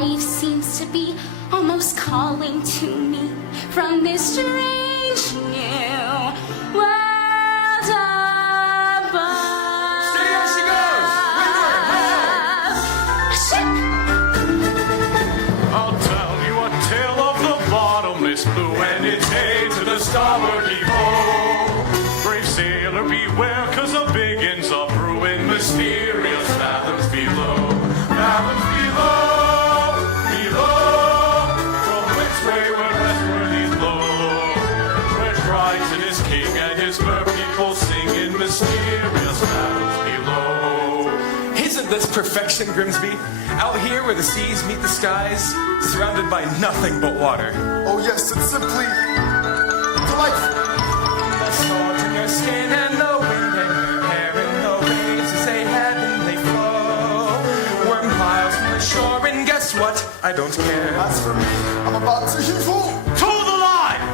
life seems to be almost calling to me from this strange new world above. Steady as she goes! A ship! I'll tell you a tale of the bottomless blue, and it's hey to the starboard heave-ho. Brave sailor, beware, 'cause a big end's a brewing, mysterious fathoms below. Fathoms below, below, from which wayward westward blow. Where Triton is king and his mer people sing in mysterious fathoms below. Isn't this perfection, Grimsby? Out here where the seas meet the skies, surrounded by nothing but water. Oh yes, it's simply delightful. The salt in your skin and the wind in your hair and the waves as they ebb and they flow. We're miles from the shore and guess what? I don't care. As for me, I'm about to heave-ho. To the line!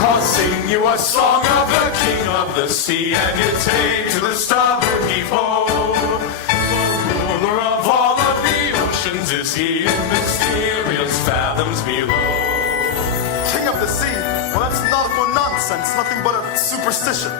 I'll sing you a song of the king of the sea, and it's hey to the starboard heave-ho. The ruler of all of the oceans is he in mysterious fathoms below. King of the sea. Well, that's nautical nonsense, nothing but a superstition.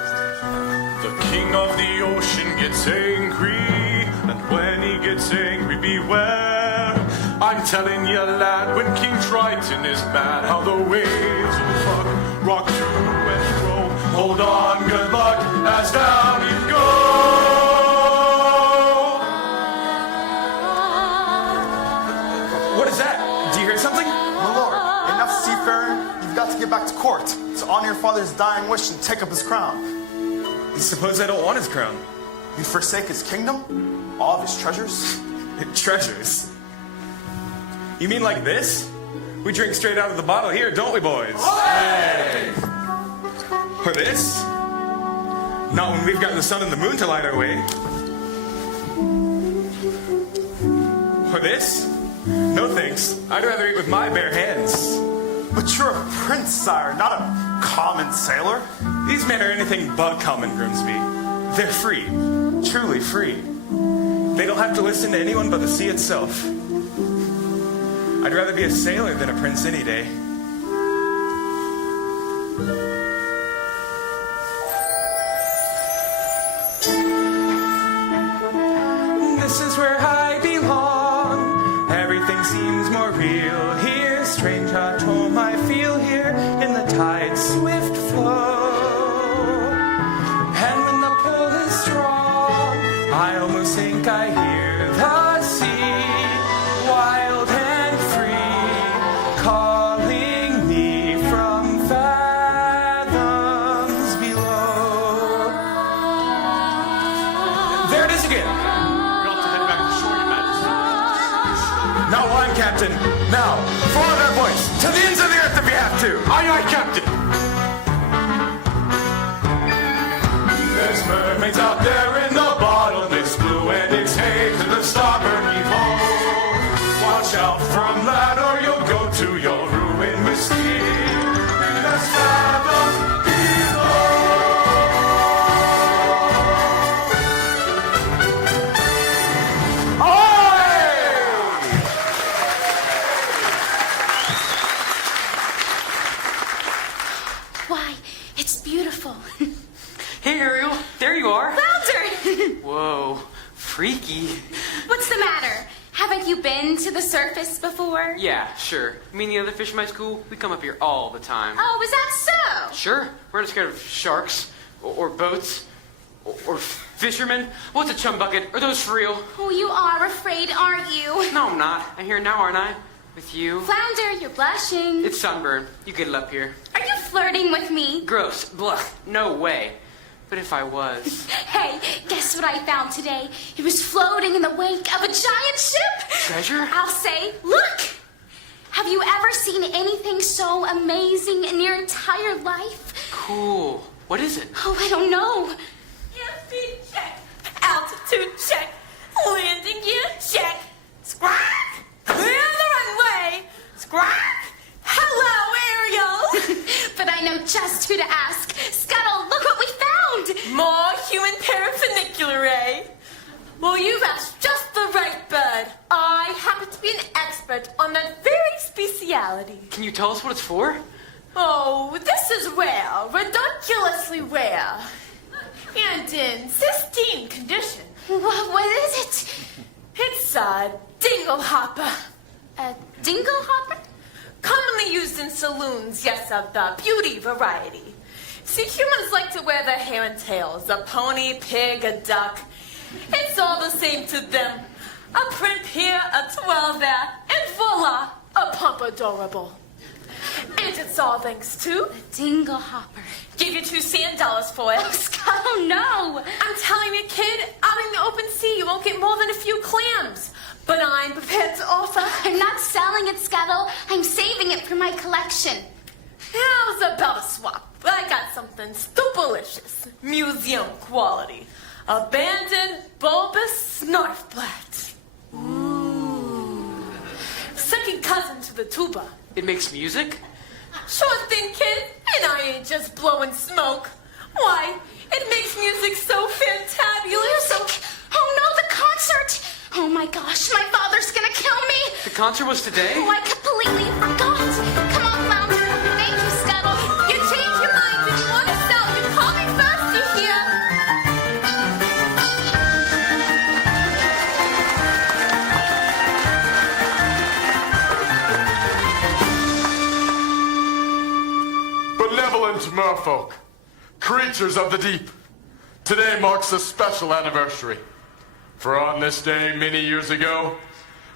The king of the ocean gets angry, and when he gets angry, beware. I'm telling you, lad, when King Triton is mad, how the waves will rock to and fro. Hold on, good luck, as down you go. What is that? Do you hear something? My lord, enough seafaring. You've got to get back to court to honor your father's dying wish and take up his crown. Suppose I don't want his crown. You forsake his kingdom? All of his treasures? Treasures? You mean like this? We drink straight out of the bottle here, don't we, boys? Hey! Or this? Not when we've got the sun and the moon to light our way. Or this? No thanks. I'd rather eat with my bare hands. But you're a prince, sire, not a common sailor. These men are anything but common, Grimsby. They're free. Truly free. They don't have to listen to anyone but the sea itself. I'd rather be a sailor than a prince any day. This is where I belong. Everything seems more real here. Strange hot home I feel here in the tide's swift flow. And when the pull is strong, I almost think I hear the sea, wild and free, calling me from fathoms below. There it is again. We'll have to head back to shore, Your Majesty. Now I'm captain. Now, follow that voice to the ends of the earth if you have to. Aye, aye, Captain. There's mermaids out there in the bottomless blue, and it's hey to the starboard heave-ho. Watch out from that, or you'll go to your ruin, mysterious fathoms below. Ahoy! Why, it's beautiful. Hey, Ariel, there you are. Flounder! Whoa, freaky. What's the matter? Haven't you been to the surface before? Yeah, sure. Me and the other fish in my school, we come up here all the time. Oh, is that so? Sure, we're not scared of sharks, or boats, or fishermen. What's a chum bucket? Are those for real? Oh, you are afraid, aren't you? No, I'm not. I'm here now, aren't I? With you. Flounder, you're blushing. It's sunburn. You get it up here. Are you flirting with me? Gross. Blah. No way. But if I was... Hey, guess what I found today? It was floating in the wake of a giant ship. Treasure? I'll say, look! Have you ever seen anything so amazing in your entire life? Cool. What is it? Oh, I don't know. Airspeed check. Altitude check. Landing gear check. Squawk. Clear the runway. Squawk. Hello, Ariel. But I know just who to ask. Scuttle, look what we found. More human paraphernalia, eh? Well, you've asked just the right bird. I have bestiality. Can you tell us what it's for? Oh, this is rare, ridiculously rare. And in pristine condition. What is it? It's a dingle hopper. A dingle hopper? Commonly used in saloons, yes, of the beauty variety. See, humans like to wear their hair in tails. A pony, pig, a duck. It's all the same to them. A print here, a twirl there, and voila, a pump adorable. And it's all thanks to... Dingle hopper. Give you $2 sand for it. Oh, no. I'm telling you, kid, out in the open sea, you won't get more than a few clams. But I'm prepared to offer. I'm not selling it, Scuttle. I'm saving it for my collection. How's about a swap? I got something stupelicious. Museum quality. Abandoned bulbous snarfblatt. Ooh. Second cousin to the tuba. It makes music? Sure thing, kid. And I ain't just blowing smoke. Why, it makes music so fantabulous. Music? Oh, no, the concert. Oh, my gosh, my father's gonna kill me. The concert was today? Oh, I completely forgot. Come on, Flounder. Thank you, Scuttle. You change your mind if you want to sell. You call me first, you hear? Benevolent merfolk, creatures of the deep, today marks a special anniversary. For on this day, many years ago,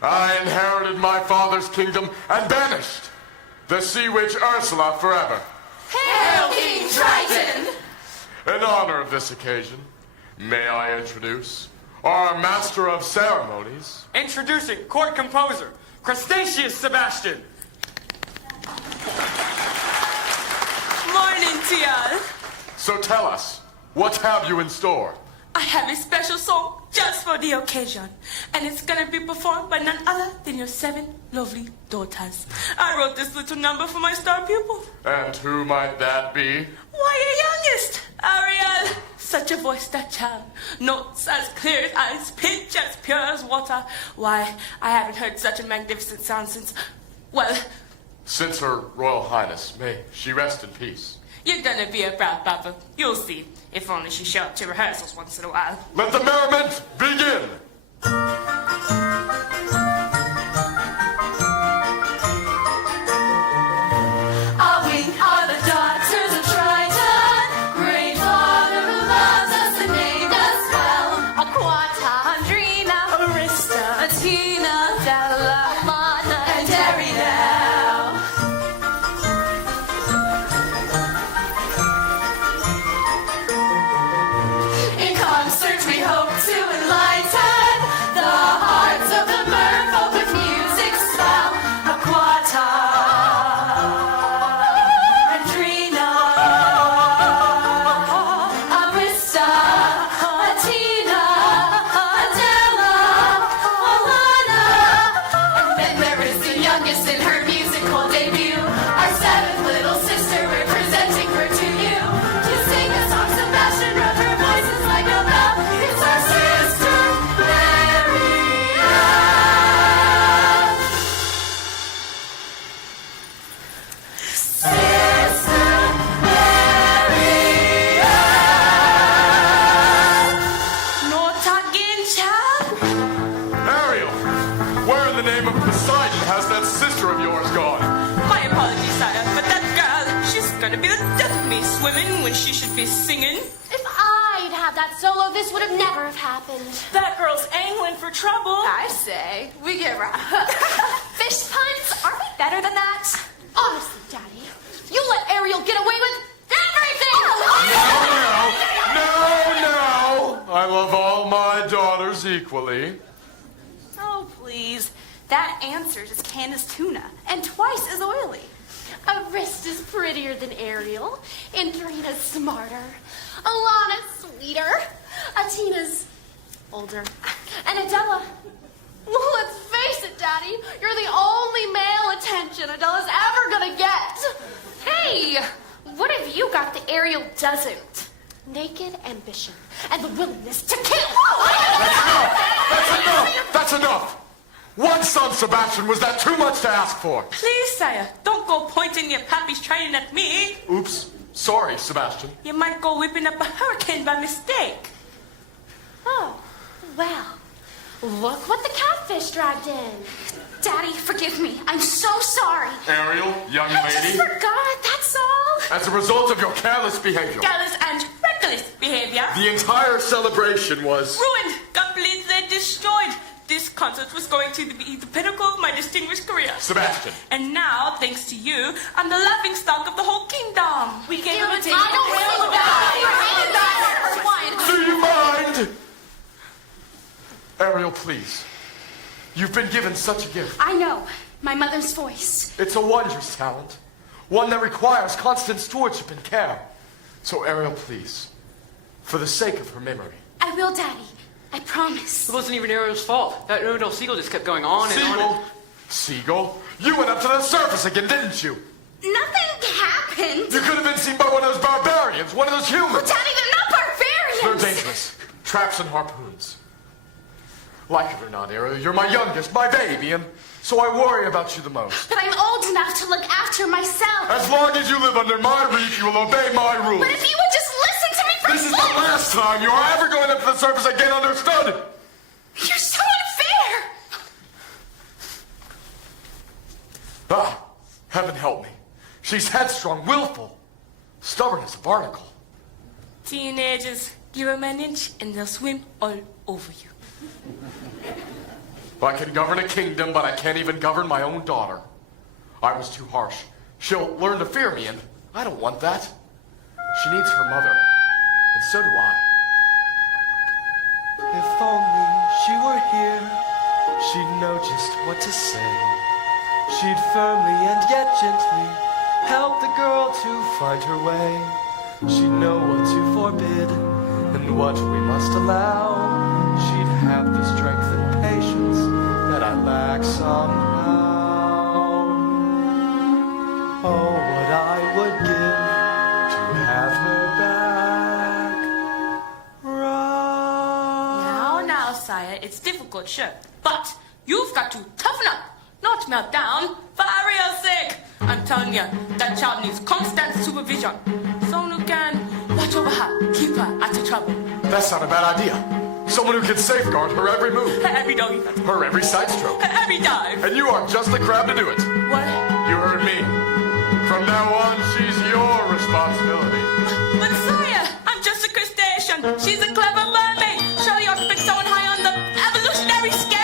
I inherited my father's kingdom and banished the sea witch Ursula forever. Hail, King Triton! In honor of this occasion, may I introduce our master of ceremonies, Introducing court composer, Crustaceous Sebastian. Morning, Tia. So tell us, what have you in store? I have a special song just for the occasion, and it's gonna be performed by none other than your 7 lovely daughters. I wrote this little number for my star pupil. And who might that be? Why, your youngest, Ariel. Such a voice, that child. Notes as clear as ice, pitch as pure as water. Why, I haven't heard such a magnificent sound since, well, Since Her Royal Highness, may she rest in peace. you're gonna be a proud papa. You'll see. If only she showed up to rehearsals once in a while. Let the merriment begin! We are the daughters of Triton, great father who loves us and named us well. Aquata, Andrina, Arista, Atina, Della, Alana, and Ariel. In concert we hope to enlighten the hearts of the merfolk with music's spell. Aquata, Andrina, Arista, Atina, Adela, Alana. And then there is the youngest in her musical debut, our 7th little sister, we're presenting her to you. To sing a song, Sebastian wrote, her voice is like a bell. It's our sister, Maria. Sister Maria. No talking, child. Ariel, where in the name of Poseidon has that sister of yours gone? My apologies, sire, but that girl, she's gonna be the death of me swimming when she should be singing. If I'd had that solo, this would have never have happened. That girl's angling for trouble. I say, we give her a Fish puns? Are we better than that? Honestly, Daddy, you let Ariel get away with everything! No! I love all my daughters equally. Oh, please. That answer's as canned as tuna, and twice as oily. Arista's prettier than Ariel. Andrina's smarter. Alana's sweeter. Atina's older. And Adela. Let's face it, Daddy. You're the only male attention Adela's ever gonna get. Hey! What have you got that Ariel doesn't? Naked ambition and the willingness to kill. That's enough! One son, Sebastian. Was that too much to ask for? Please, sire, don't go pointing your pappy's training at me. Oops. Sorry, Sebastian. You might go whipping up a hurricane by mistake. Oh, well, look what the catfish dragged in. Daddy, forgive me. I'm so sorry. Ariel, young I just lady. forgot, that's all. As a result of your careless behavior, Careless and reckless behavior. the entire celebration was... Ruined, completely destroyed. This concert was going to be the pinnacle of my distinguished career. Sebastian. And now, thanks to you, I'm the laughing stock of the whole kingdom. We can imitate I don't feel bad. Do you mind? Ariel, please. You've been given such a gift. I know. My mother's voice. It's a wondrous talent. One that requires constant stewardship and care. So, Ariel, please. For the sake of her memory. I will, Daddy. I promise. It wasn't even Ariel's fault. That no seagull just kept going on and on. Seagull. Seagull. You went up to the surface again, didn't you? Nothing happened. You could have been seen by one of those barbarians, one of those humans. Well, Daddy, they're not barbarians. They're dangerous. Traps and harpoons. Like it or not, Ariel, you're my youngest, my baby, and so I worry about you the most. But I'm old enough to look after myself. As long as you live under my roof, you will obey my rules. But if you would just listen to me for This is the last time you are ever going up to the surface again, understood? You're so unfair. Ah, heaven help me. She's headstrong, willful, stubborn as a barnacle. Teenagers, give them an inch and they'll swim all over you. I can govern a kingdom, but I can't even govern my own daughter. I was too harsh. She'll learn to fear me, and I don't want that. She needs her mother, and so do I. If only she were here, she'd know just what to say. She'd firmly and yet gently help the girl to find her way. She'd know what to forbid and what we must allow. She'd have the strength and patience that I lack somehow. Oh, what I would give to have her back. Right. Now, sire, it's difficult, sure. But you've got to toughen up, not melt down, for Ariel's sake. I'm telling you, that child needs constant supervision. Someone who can watch over her, keep her out of trouble. That's not a bad idea. Someone who can safeguard her every move, Her every doggy, her every side stroke. her every dive. And you are just the crab to do it. What? You heard me. From now on, she's your responsibility. But sire, I'm just a crustacean. She's a clever mermaid. Surely you ought to pick someone high on the evolutionary scale.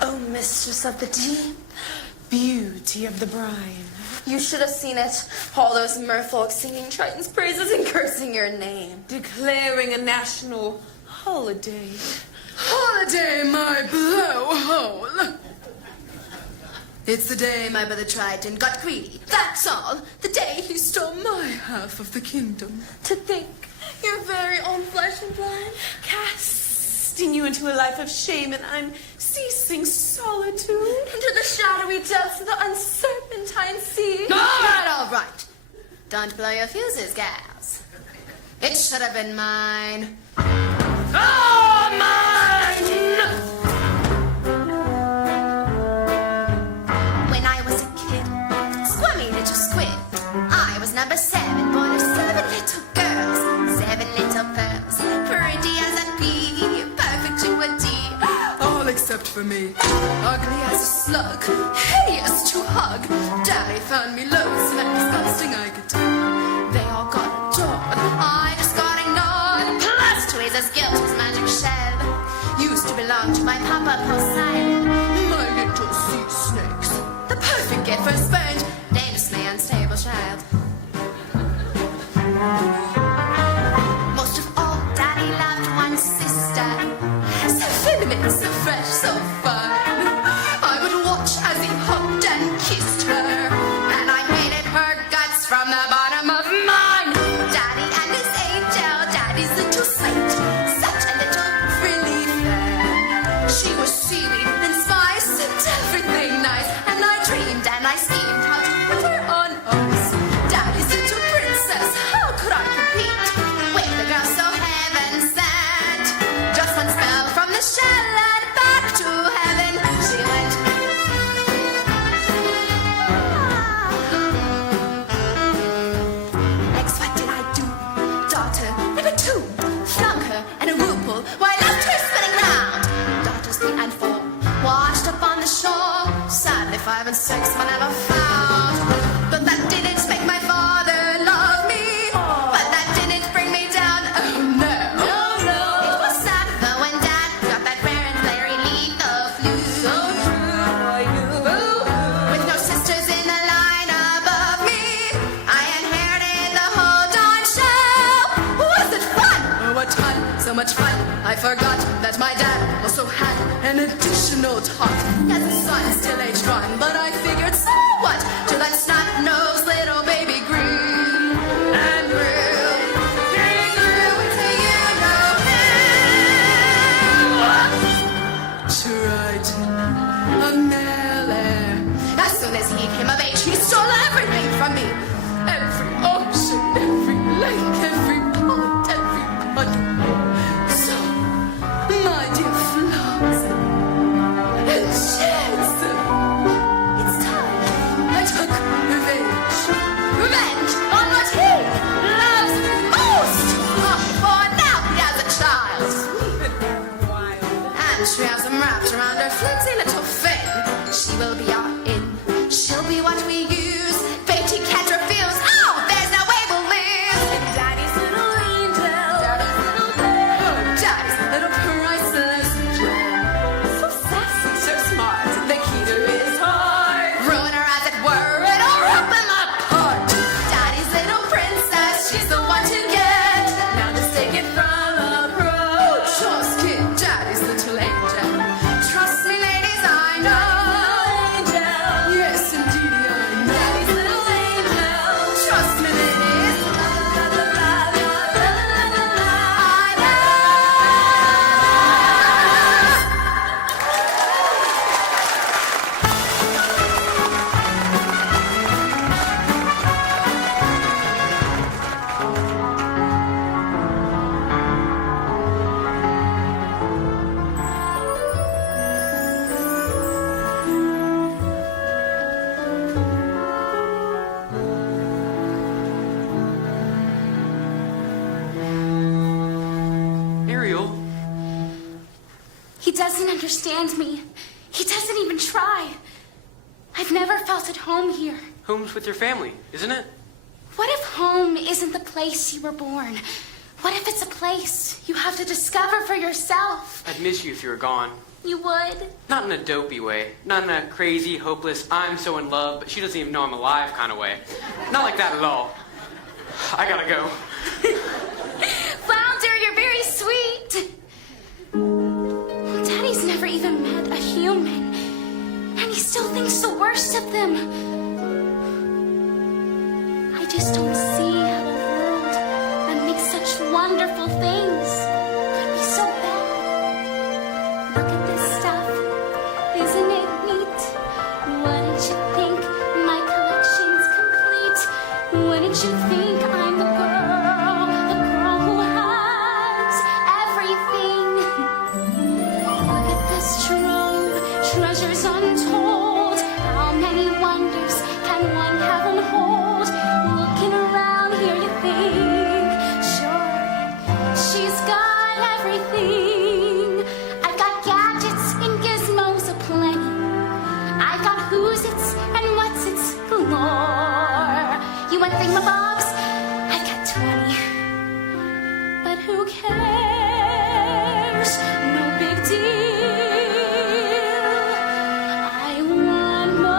Oh, mistress of the deep, beauty of the brine. You should have seen it. All those merfolk singing Triton's praises and cursing your name. Declaring a national holiday. Holiday, my blowhole! It's the day my brother Triton got greedy. That's all. The day he stole my half of the kingdom. To think your very own flesh and blood. Casting you into a life of shame and unceasing solitude. Into the shadowy depths of the unserpentine sea. All right. Don't blow your fuses, gals. It should have been mine. Oh, mine! When I was a kid, squirmy little squid, I was number 7, born of 7 little girls, 7 little pearls, pretty as a pea, perfect to a T. All except for me. Ugly as a slug, hideous to hug. Daddy found me low, disgusting I could tell. They all got adored, I just got ignored. Plus Tweezer's guilt was magic shell, used to belong to my papa Poseidon. My little sea snakes. The perfect gift for spurned, dangerously unstable. rebel child. Most of all, Daddy loved one sister. So feminine, so fresh, so fun. I would watch as he hugged and kissed her, and I hated her guts from the bottom of mine. Daddy and his angel, Daddy's little saint, such a little frilly fair. She was seaweed and spice and everything nice, and I dreamed and I schemed how to put her on ice. Daddy's little princess, how could I compete with a girl so heaven sent? Just one spell from the shell and back to heaven she went. Next, what did I do? Daughter number 2, flung her and a ruple while I left her spinning round. Daughters 3 and 4 washed up on the shore. Sadly, 5 and 6 were never found. But that didn't make my father love me. But that didn't bring me down. Oh no. It was sad though when Dad got that rare and very lethal flu. So true. With no sisters in the line above me, I inherited the whole darn show. Was it fun? Oh, what fun! So much fun. I forgot that my dad also had an additional tot. Yes, the son still aged wrong, but I figured, so what? Till that snot-nosed little baby grew and grew. He grew into you know him. Triton, a male heir. As soon as he came of age, he stole everything from me. Every ocean, every lake, every pond, every puddle. So, my dear Flossie and Jansen, it's time I took revenge. Revenge on what he loves most. For now he has a child. And she has him wrapped around her flimsy little fin. She will be our in. She'll be what we use. Fate he can't refuse. Oh, there's no way we'll lose. Daddy's little angel. Daddy's little bear. Oh, Daddy's little priceless gem. So sassy, so smart. The key to his heart. Ruin her as it were. It'll rip him apart. Daddy's little princess. She's the one to get. Now just take it from a pro. Oh, just kid. Daddy's little angel. Trust me, ladies, I know. Yes, indeed, I know. Daddy's little angel. Trust me, ladies. I know. Ariel, He doesn't understand me. He doesn't even try. I've never felt at home here. home's with your family, isn't it? What if home isn't the place you were born? What if it's a place you have to discover for yourself? I'd miss you if you were gone. You would? Not in a dopey way. Not in a crazy, hopeless, I'm so in love, but she doesn't even know I'm alive kind of way. Not like that at all. I gotta go. Flounder, you're very sweet. Daddy's never even met a human, and he still thinks the worst of them. I just don't see how a world that makes such wonderful things could be so bad. Look at this stuff. Isn't it neat? Wouldn't you think my collection's complete? Wouldn't you think I'm the girl who has everything? Look at this trove, treasures untold. How many wonders can one have and hold? Looking around here, you think, sure, she's got everything. I've got gadgets and gizmos aplenty. I've got who's its and what's its galore. You want thingamabobs? I've got 20. But who cares? No big deal. I want more.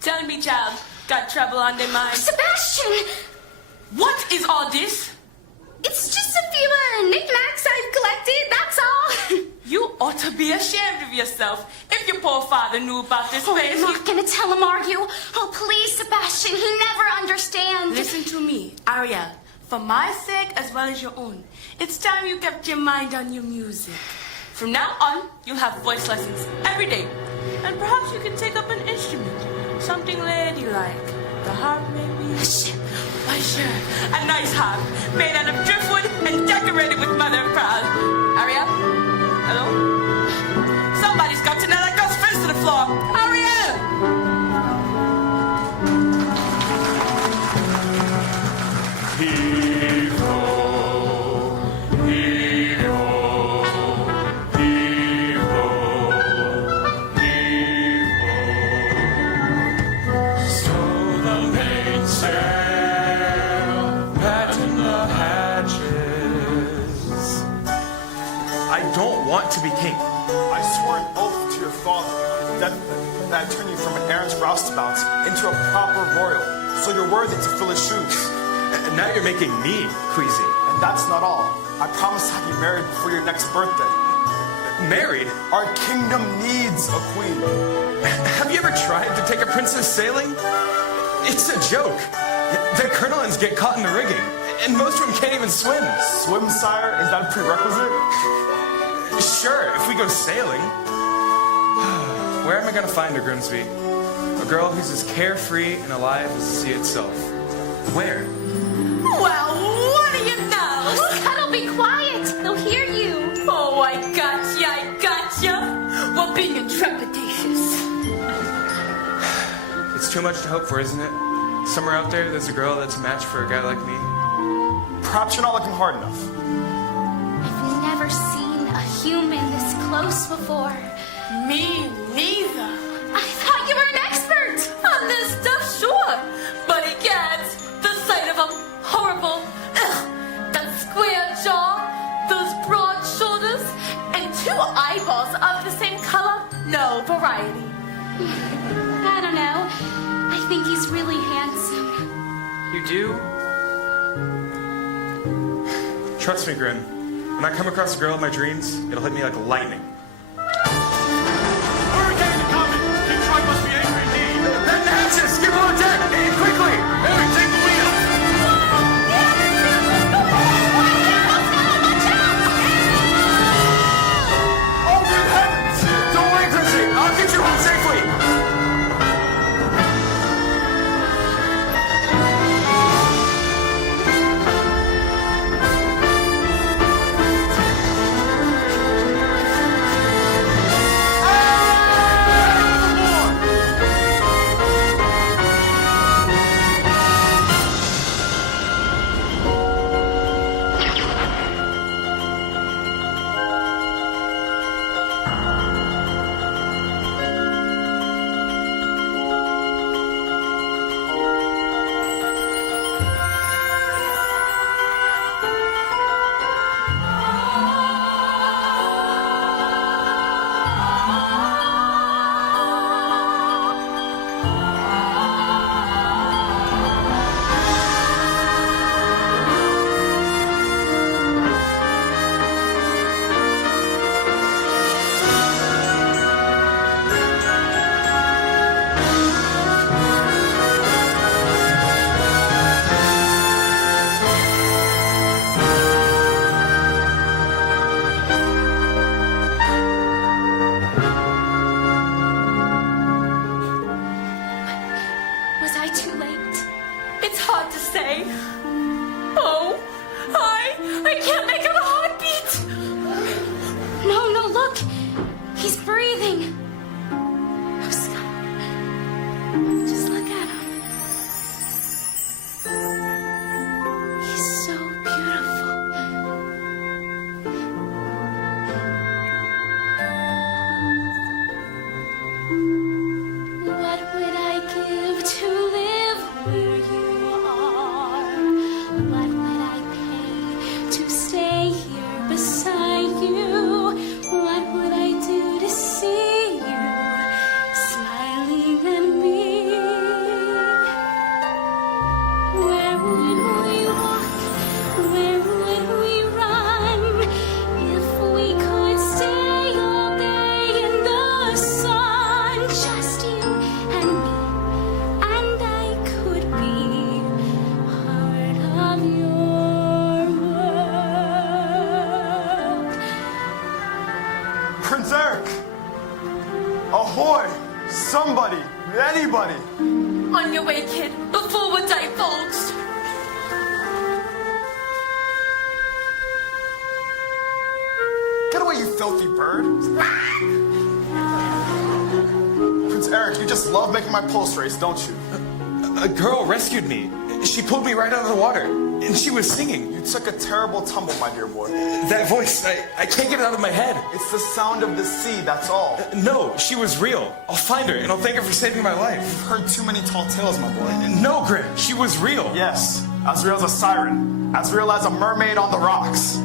Tell me, child, got trouble on their mind? Sebastian! What is all this? It's just a few knickknacks I've collected, that's all. You ought to be ashamed of yourself if your poor father knew about this place. I'm not gonna tell him, are you? Oh, please, Sebastian, he never understands. Listen to me, Ariel. For my sake as well as your own, it's time you kept your mind on your music. From now on, you'll have voice lessons every day. And perhaps you can take up an instrument. Something ladylike. The harp, maybe? Why, sure. A nice harp, made out of driftwood and decorated with mother of pearl. Ariel? Hello? Somebody's got to nail that girl's face to the floor. Ariel! Heave-ho, heave-ho, heave-ho, heave-ho. Stow the mainsail, batten the hatches. I don't want to be king. I swore an oath to your father on his deathbed that I'd turn you from an errant roustabout into a proper royal, so you're worthy to fill his shoes. And now you're making me queasy. And that's not all. I promise to have you married before your next birthday. Married? Our kingdom needs a queen. Have you ever tried to take a princess sailing? It's a joke. The Colonelins get caught in the rigging, and most of them can't even swim. Swim, sire? Is that a prerequisite? Sure, if we go sailing. Where am I going to find her, Grimsby? A girl who's as carefree and alive as the sea itself. Where? Well, what do you know? Scuttle, be quiet. They'll hear you. Oh, I gotcha. Well, being trepidatious. It's too much to hope for, isn't it? Somewhere out there, there's a girl that's a match for a guy like me. Perhaps you're not looking hard enough. I've never seen a human this close before. Me neither. I thought you were an expert. On this stuff, sure. But he can't. The sight of him, horrible. Ugh. That square jaw, those broad shoulders, and 2 eyeballs of the same color. No variety. I don't know. I think he's really handsome. You do? Trust me, Grim. When I come across a girl in my dreams, it'll hit me like lightning. Hurricane coming! Detroit must be angry indeed. Then the hatches! Get below deck! Aim quickly! Harry, take the wheel! Oh, good heavens! Don't worry, Grimsby! I'll get you home safely! Was I too late? It's hard to say. Oh, I can't make out a heartbeat. No, look. He's breathing. Oh, Scott. Just look at him. He's so beautiful. What would I give to live where you are? What would I on your world. Prince Eric! Ahoy! Somebody! Anybody! On your way, kid, before we die, folks. Get away, you filthy bird! Prince Eric, you just love making my pulse race, don't you? A girl rescued me. She pulled me right out of the water, and she was singing. You took a terrible tumble, my dear boy. That voice, I can't get it out of my head. It's the sound of the sea, that's all. No, she was real. I'll find her, and I'll thank her for saving my life. You've heard too many tall tales, my boy. No, Grim, she was real. Yes, as real as a siren, as real as a mermaid on the rocks.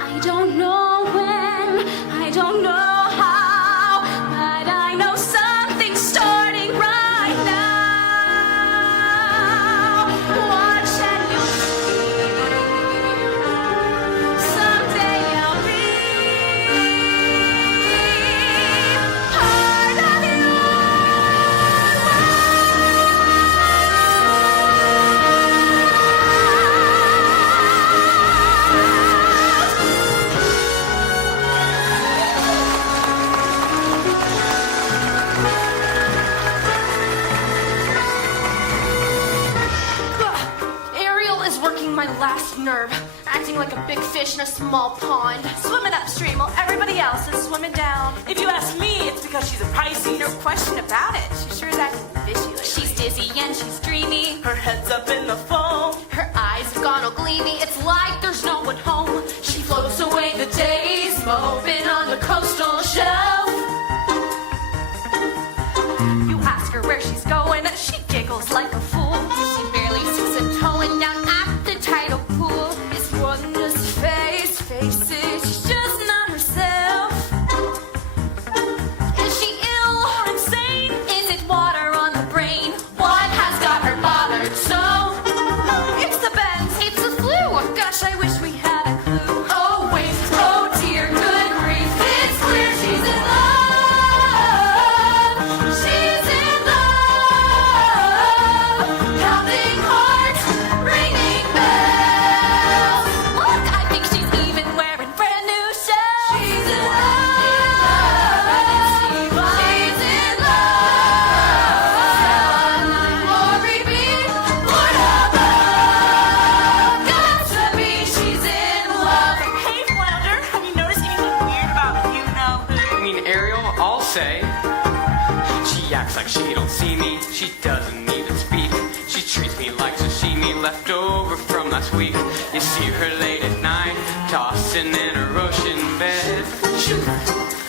I don't know when, I don't know how, but I know something's starting right now. Watch and you'll see. Someday I'll be part of your Ariel is working my last nerve, acting like a big fish in a small pond. Swimming upstream while everybody else is swimming down. If you ask me, it's because she's a Pisces. No question about it. She sure is acting fishy lately. She's dizzy and she's dreamy. Her head's up in the foam. Her eyes have gone all gleamy. It's like there's no one home. She floats away the days, moping on the coastal shelf. You ask her where she's going, she giggles like a fool. She barely sticks a toe in down at the tidal pool. This one just faces. She's just not herself. Is she ill or insane? Is it water on the brain? What has got her bothered so? It's the bends. It's the flu. Gosh, I wish we had a clue. Oh wait, oh dear, good grief. It's clear she's in love. She's in love. Pounding heart, ringing bells. Look, I think she's even wearing brand new shells. She's in love. She's in love. Glory be, Lord above. Got to be, she's in love. Hey, Flounder, have you noticed anything weird about you know who? I mean, Ariel, I'll say. She acts like she don't see me. She doesn't even speak. She treats me like sashimi left over from last week. You see her late at night, tossing in her ocean bed. Shoot,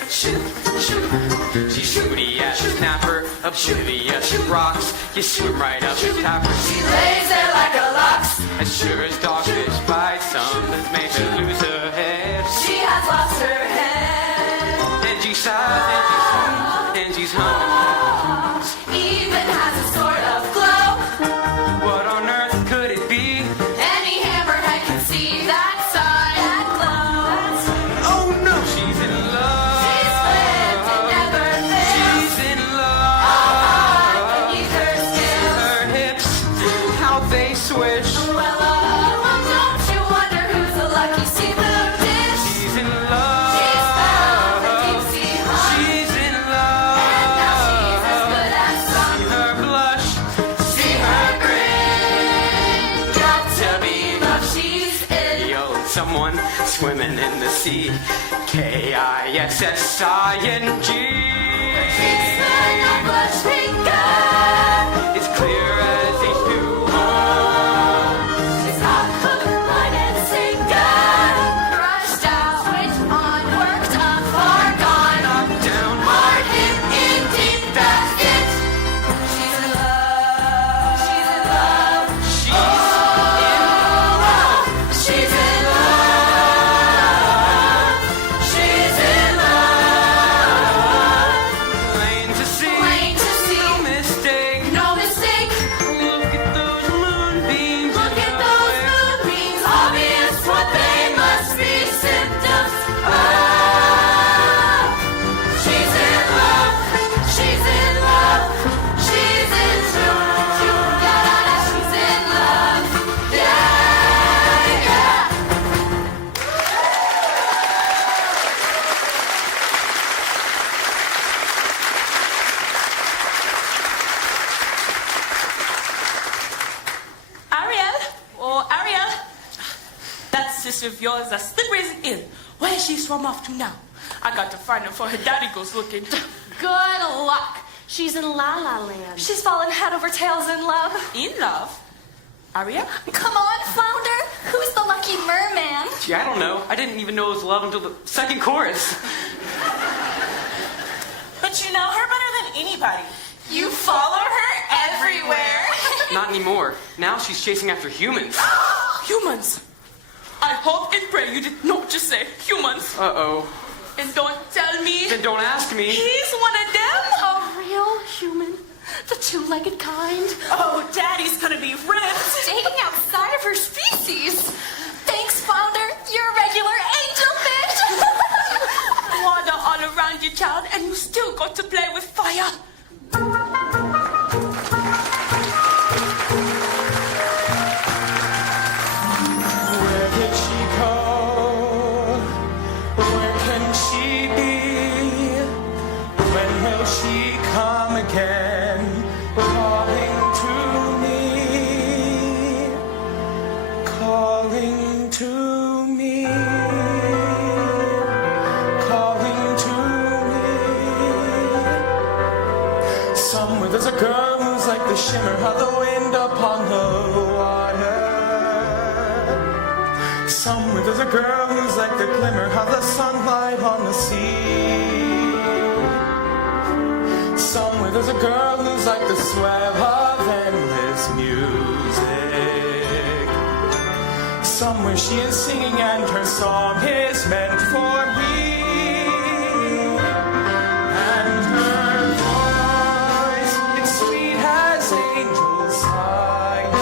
shoot, shoot. She's moody as a snapper, oblivious to rocks. You swim right up and tap her. She lays there like a locks. As sure as dogfish bite, something's made her lose her head. She has lost her head. And she sighs, and she's humming. Even has a sort of glow. What on earth could it be? Any hammerhead can see that side, that glow. Oh no! She's in love. She's flipped and never fails. She's in love. Beneath her skin. Her hips, how they swish. Well, don't you wonder who's the lucky seafood dish? She's in love. She's found the deep sea heart. She's in And now she's as love. good as See some. her blush. See her grin. Got to be love, she's in. Yo, someone swimming in the sea. Kissing. She's the blush finger. It's clear as H2O. She's hot, hook, line, and sinker. Brushed out, switched on, worked up, far gone. Knocked down. Hard hit, indeed, that's it. She's in love. She's in love. sister of yours as slippery as an eel. Where's she swum off to now? I got to find her before her daddy goes looking. Good luck. She's in La La Land. She's fallen head over tails in love. In love? Aria? Come on, Flounder. Who's the lucky merman? Gee, I don't know. I didn't even know it was love until the second chorus. But you know her better than anybody. You follow her everywhere. Not anymore. Now she's chasing after humans. Humans. I hope and pray you did not just say humans. Uh-oh. And don't tell me Then don't ask me. he's one of them. A real human. The two-legged kind. Oh, Daddy's gonna be ripped. Dating outside of her species. Thanks, Flounder. You're a regular angel fish. Water all around you, child, and you still got to play with fire. Where did she go? Where can she be? When will she come again? Calling to me. Calling to me. Calling to me. Somewhere there's a girl who's like the shimmer of the wind upon the water. Somewhere there's a girl who's like the glimmer of the sunlight on the sea. Somewhere there's a girl who's like the swell of endless music. Somewhere she is singing and her song is meant for me. And her voice, it's sweet as angels sighing.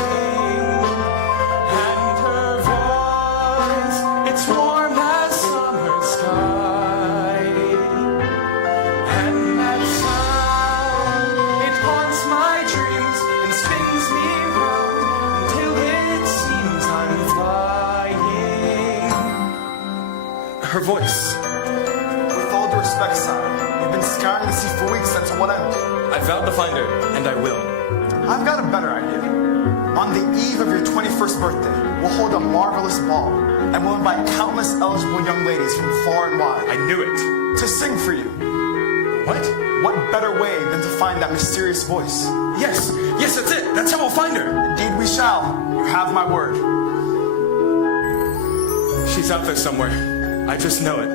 And her voice, it's warm as summer sky. And that sound, it haunts my dreams and spins me round until it seems I'm flying. Her voice. With all due respect, sire, you've been scouring the sea for weeks, and to what end? I vowed to find her, and I will. I've got a better idea. On the eve of your 21st birthday, we'll hold a marvelous ball, and we'll invite countless eligible young ladies from far and wide I knew it. to sing for you. What? What better way than to find that mysterious voice? Yes, yes, that's it. That's how we'll find her. Indeed we shall. You have my word. She's out there somewhere. I just know it.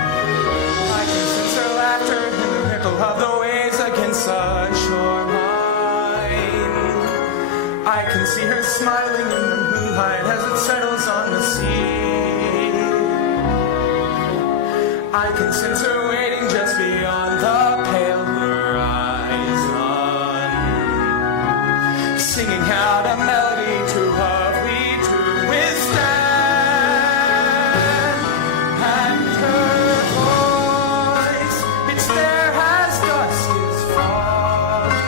I can sense her laughter in the ripple of the waves against the shoreline. I can see her smiling in the moonlight as it settles on the sea. I can sense her waiting just beyond the pale horizon, singing out a melody to love we to withstand. And her voice, it's there as dusk is falling.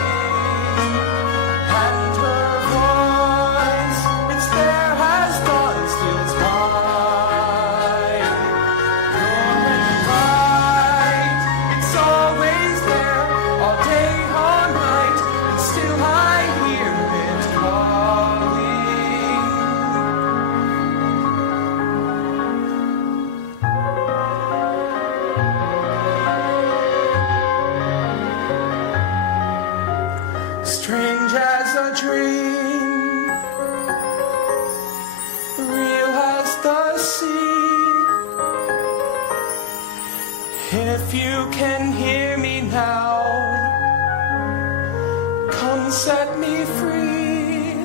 And her voice, it's there as dawn steals by. Pure and bright, it's always there, all day, all night, and still I hear it calling. Strange as a dream, real as the sea. If you can hear me now, come set me free.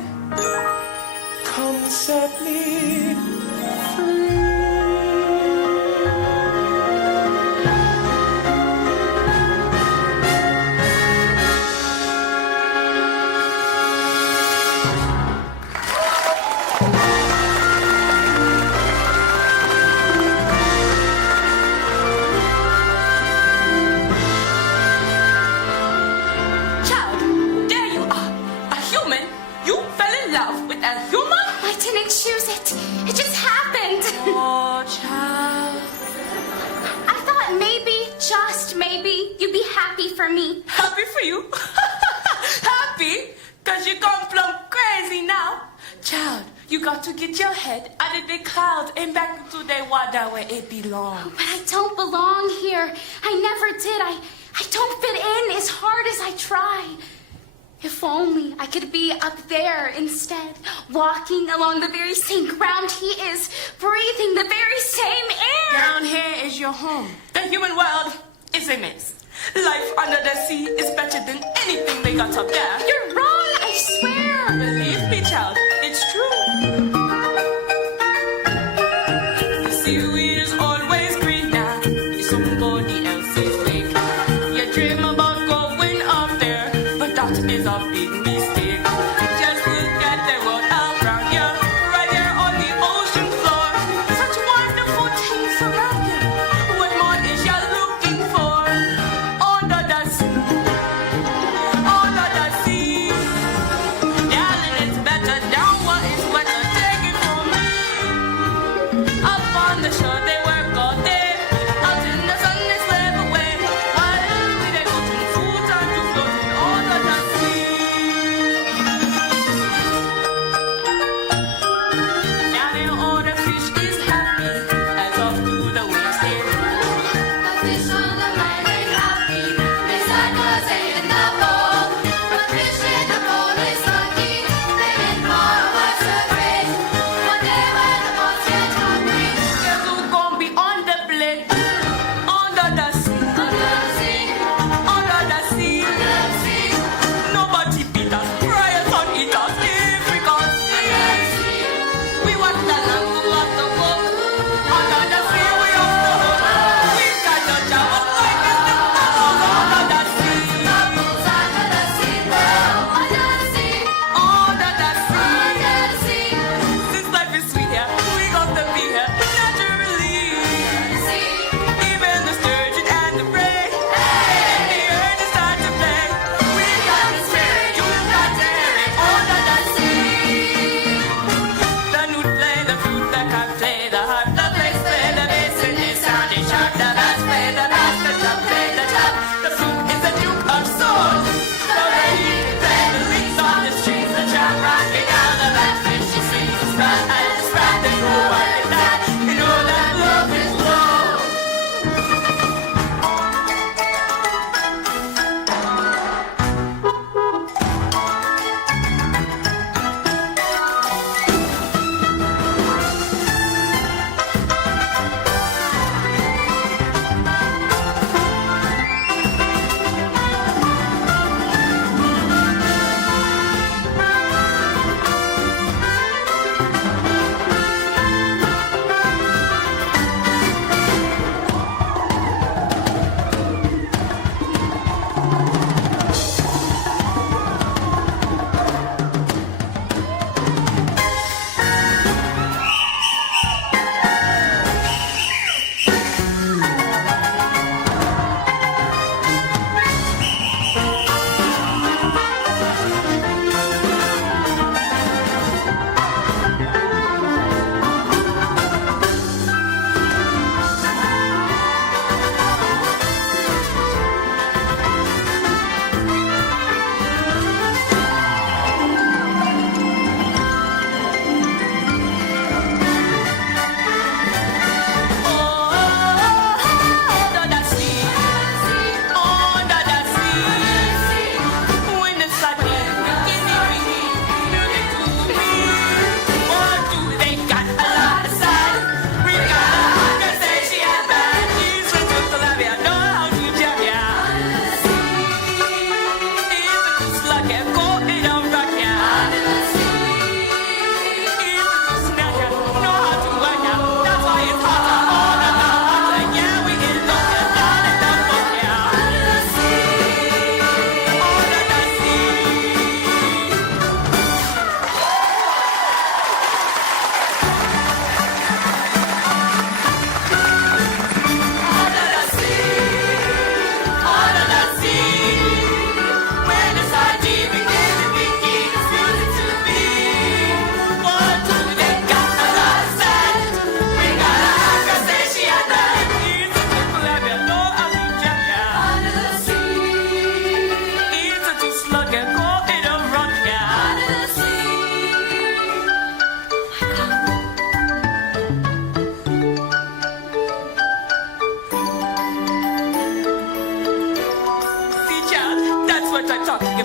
Come set me free. Child, there you are. A human. You fell in love with a human? I didn't choose it. It just just maybe, you'd be happy for me. Happy for you? Happy? Cause you gone plumb crazy now. Child, you got to get your head out of the clouds and back into the water where it belongs. But I don't belong here. I never did. I don't fit in as hard as I try. If only I could be up there instead, walking along the very same ground he is, breathing the very same air. Down here is your home. The human world is a mess. Life under the sea is better than anything they got up there. You're wrong, I swear. Believe me, child, it's true. The seaweed is always greener. It's somebody else's lake. You dream about going up there, but that is a big mistake. Just look at the world around you, right there on the ocean floor. Such wonderful things around you. What more is you looking for? Under the sea, under the sea. Darling, it's better down where it's wetter.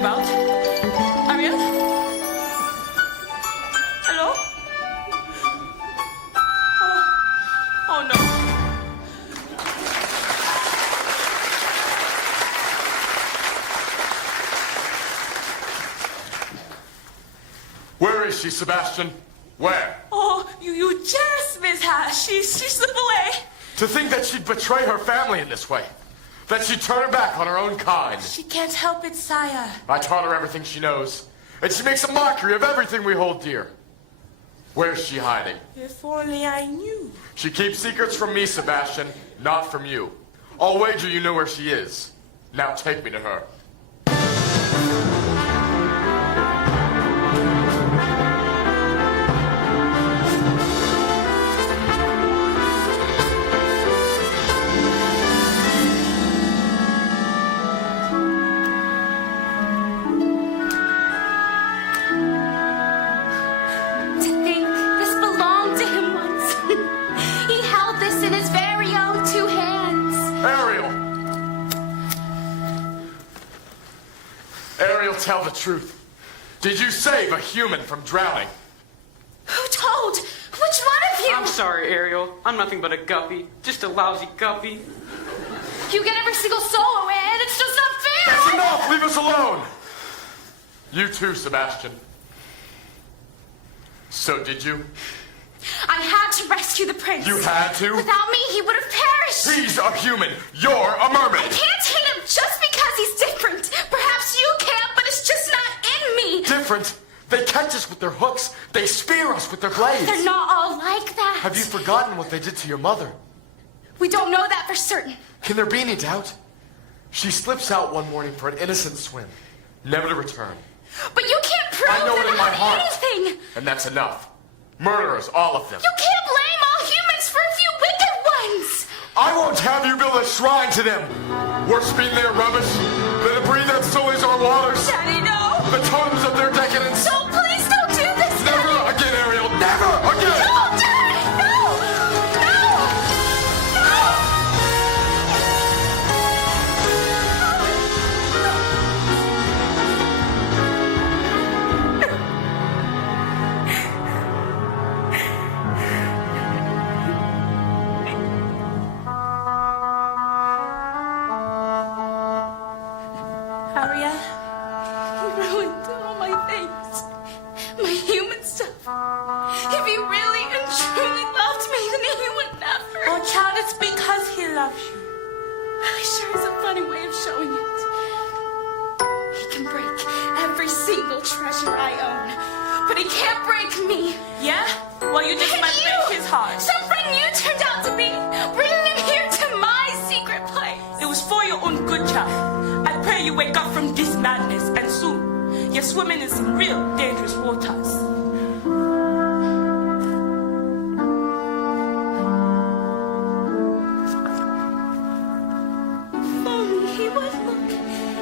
about. Ariel? Hello? Oh no. Where is she, Sebastian? Where? Oh, you just miss her. She slipped away. To think that she'd betray her family in this way. That she'd turn her back on her own kind. She can't help it, sire. I taught her everything she knows. And she makes a mockery of everything we hold dear. Where's she hiding? If only I knew. She keeps secrets from me, Sebastian, not from you. I'll wager you know where she is. Now take me to her. To think this belonged to him once. He held this in his very own two hands. Ariel! Ariel, tell the truth. Did you save a human from drowning? Who told? Which one of you? I'm sorry, Ariel. I'm nothing but a guppy. Just a lousy guppy. You get every single solo in. It's just not fair. That's enough! Leave us alone! You too, Sebastian. So did you? I had to rescue the prince. You had to? Without me, he would have perished. He's a human. You're a mermaid. I can't hate him just because he's different. Perhaps you can't, but it's just not in me. Different? They catch us with their hooks. They spear us with their blades. They're not all like that. Have you forgotten what they did to your mother? We don't know that for certain. Can there be any doubt? She slips out one morning for an innocent swim, never to return. But you can't prove I know that it in my I heart. had anything. And that's enough. Murderers, all of them. You can't blame all humans for a few wicked ones. I won't have you build a shrine to them. Worshipping their rubbish, the debris that sullies our waters, Daddy, no. the totems of their decadence. So please don't do this. Never again, Ariel. Never again. No, Dad! No! No! No! Ariel, he ruined all my things. My human stuff. If he really and truly loved me, then he would never. Oh, child, it's because he loves you. He sure is a funny way of showing it. He can break every single treasure I own, but he can't break me. Yeah? Well, you just And might break his heart. some friend you turned out to be, bringing him here to my secret place. It was for your own good, child. I pray you wake up from this madness, and soon. You're swimming in some real dangerous waters. If only he would look,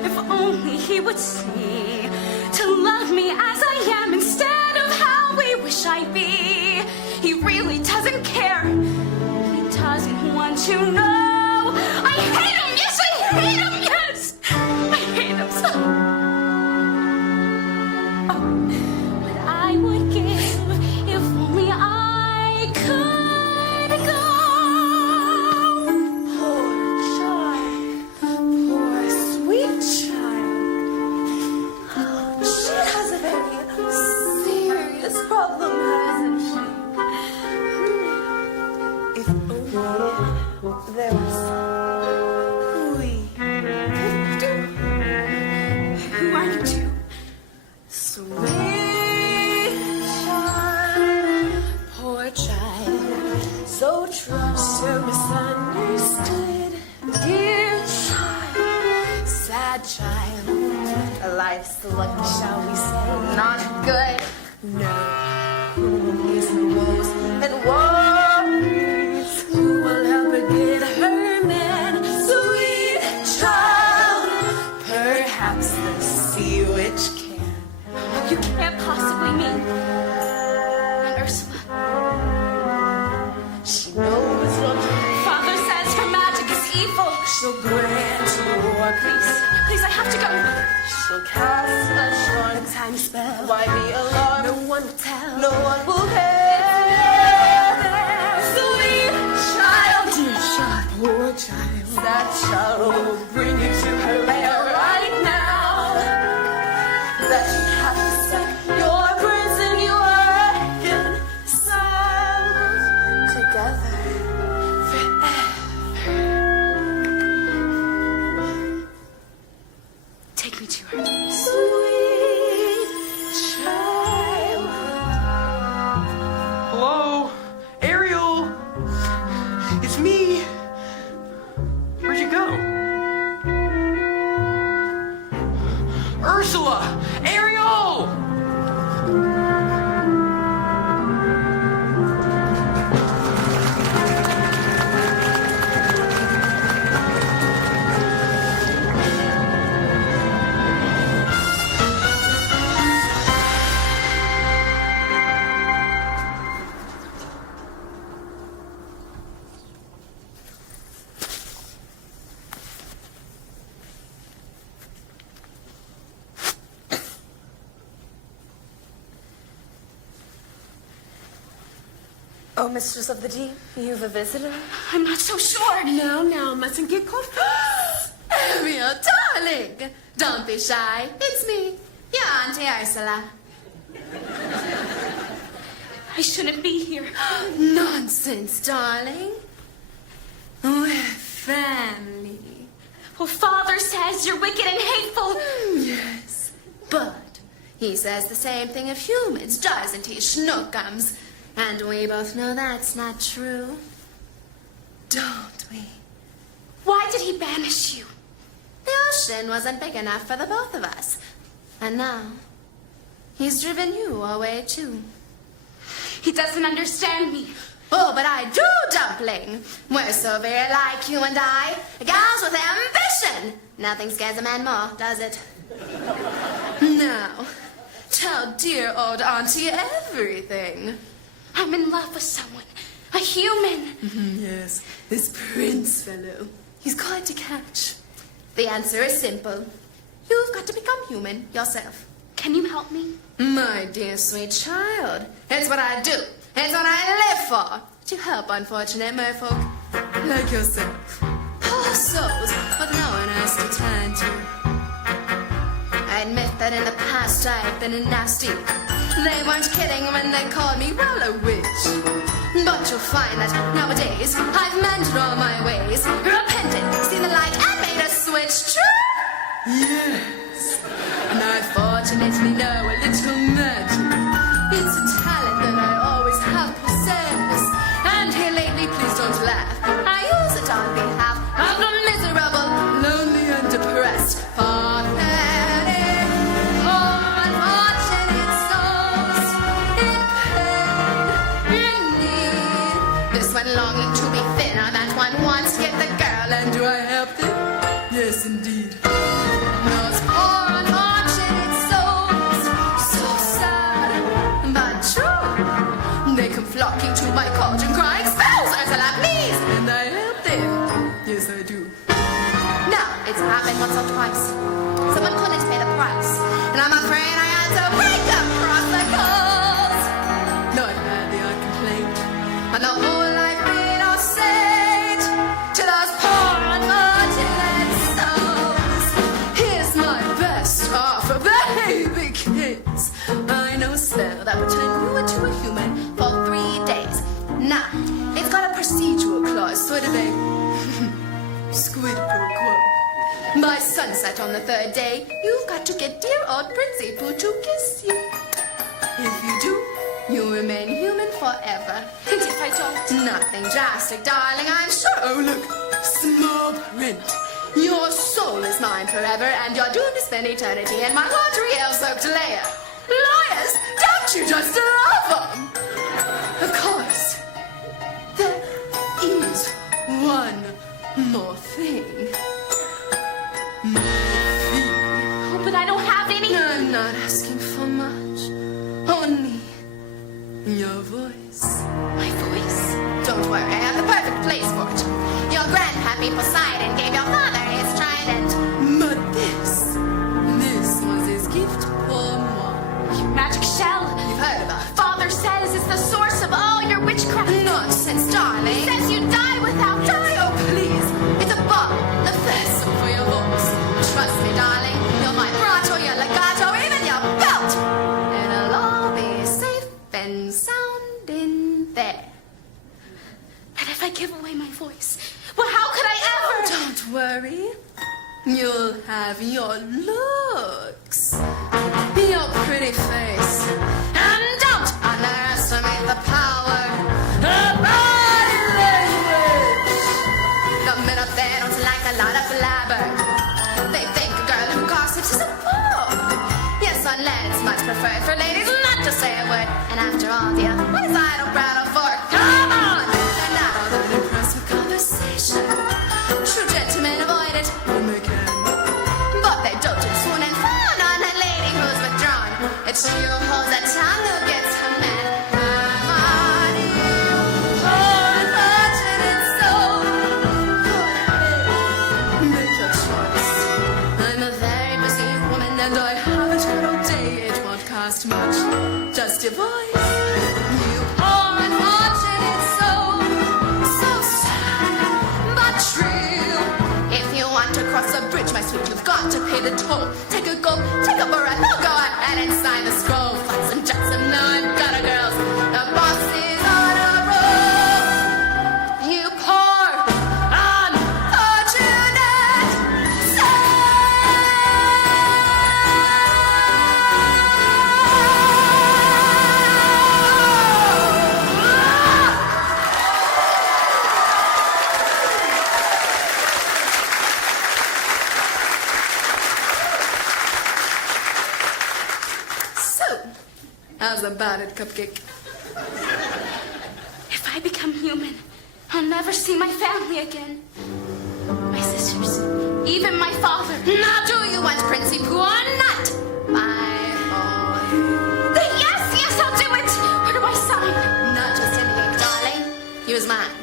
if only he would see, to love me as I am instead of how we wish I'd be. He really doesn't care. He doesn't want to know. I hate him, yes, I hate him, yes. I hate him so. Oh, what I would give if only I could go. Poor child. Poor sweet child. She has a very serious problem, hasn't she? If only there was we could do. Who are you two? Sweet child, poor child, so true, so misunderstood. Dear child, sad child, life's luck, shall we say, not good. No, who is the woes and worries? Who will help her get her man? Sweet child, perhaps the sea witch can. You can't possibly mean Ursula. She knows what Father says her magic is evil. She'll grant your please, please, I have to go. She'll cast a short Time spell. Why be alarmed? No one will tell. No one will care. Sweet child, Dear child, poor child. that child will bring you to her lair right now. That you have to set your prison you are reconciled together forever. Take me to her. Sweet child. Hello? Ariel? It's me. Where'd you go? Ursula! Ariel! Oh, Mistress of the Deep, you've a visitor? I'm not so sure. No, mustn't get caught. Ariel, darling! Don't be shy. It's me, your Auntie Ursula. I shouldn't be here. Nonsense, darling. We're family. Well, Father says you're wicked and hateful. Yes, but he says the same thing of humans, doesn't he, Schnookums? And we both know that's not true. Don't we? Why did he banish you? The ocean wasn't big enough for the both of us. And now, he's driven you away too. He doesn't understand me. Oh, but I do, Dumpling. We're so very like, you and I. Gals with ambition. Nothing scares a man more, does it? Now, tell dear old Auntie everything. I'm in love with someone. A human. Yes, this prince fellow. He's quite a catch. The answer is simple. You've got to become human yourself. Can you help me? My dear sweet child, it's what I do. It's what I live for. To help unfortunate merfolk like yourself. Poor souls with no one else to turn to. I admit that in the past I've been nasty. They weren't kidding when they called me, well, a witch. But you'll find that nowadays I've mended all my ways, repented, seen the light, and made a switch. True? Yes. And I fortunately know a little magic. It's a talent that I always have possessed. And here lately, please don't laugh, I use it on behalf of the miserable, lonely, and depressed. Pathetic, unfortunate souls in pain, in need. This one longing to be thinner, that one wants to get the girl, and do I help them? Yes, indeed. Those poor unfortunate souls, so sad, but true. They come flocking to my cauldron, crying, "Spells, Ursula, please!" And I help them. Yes, I do. Now, it's happened once or twice. Someone couldn't pay the price, and I'm afraid I had to break up protocols. Not had the odd complaint, and the whole life been all sage to those poor unfortunate souls. Here's my best offer, baby kids. I know a spell that will turn you into a human for 3 days. Now, it's got a procedural clause, sort of a squid pro quo. By sunset on the 3rd day, you've got to get dear old Princey Pooh to kiss you. If you do, you'll remain human forever. And if I don't? Nothing drastic, darling, I'm sure. Oh, look, small print. Your soul is mine forever, and you're doomed to spend eternity in my watery ale-soaked lair. Lawyers, don't you just love them? Of course, there is one more thing. Oh, but I don't have any. I'm not asking for much. Only your voice. My voice. Don't worry, I have the perfect place for it. Your grandpappy Poseidon gave your father his trident. But this worry. You'll have your looks, your pretty face, and don't underestimate the power of body language. The minute they don't like a lot of blabber, they think a girl who gossips is a bore. Yes, unless it's much preferred for ladies not to say a word. And after all, dear, what is idle prattle for? Come on! They're not all that impressed with conversation. True gentlemen avoid it when they can. But they dote too soon and fawn on a lady who's withdrawn. It's she who holds a tongue who gets a man. I'm on you, unfortunate soul. Go ahead, make your choice. I'm a very busy woman and I have a good old day. It won't cost much, just your voice. You unfortunate soul, so sad but true. If you want to cross a bridge, my sweet, you've got to pay the toll. Take a go, take a breath, no, go ahead and sign the scroll. Flotsam, jetsam, now I've got a girls. The boss is on a roll. You poor, unfortunate So, how's about it, Cupcake? If I become human, I'll never see my family again. My sisters, even my father. Now do you want Princey Pooh or not? My boy. Yes, I'll do it. Where do I sign? Not just any ink, darling. Use mine.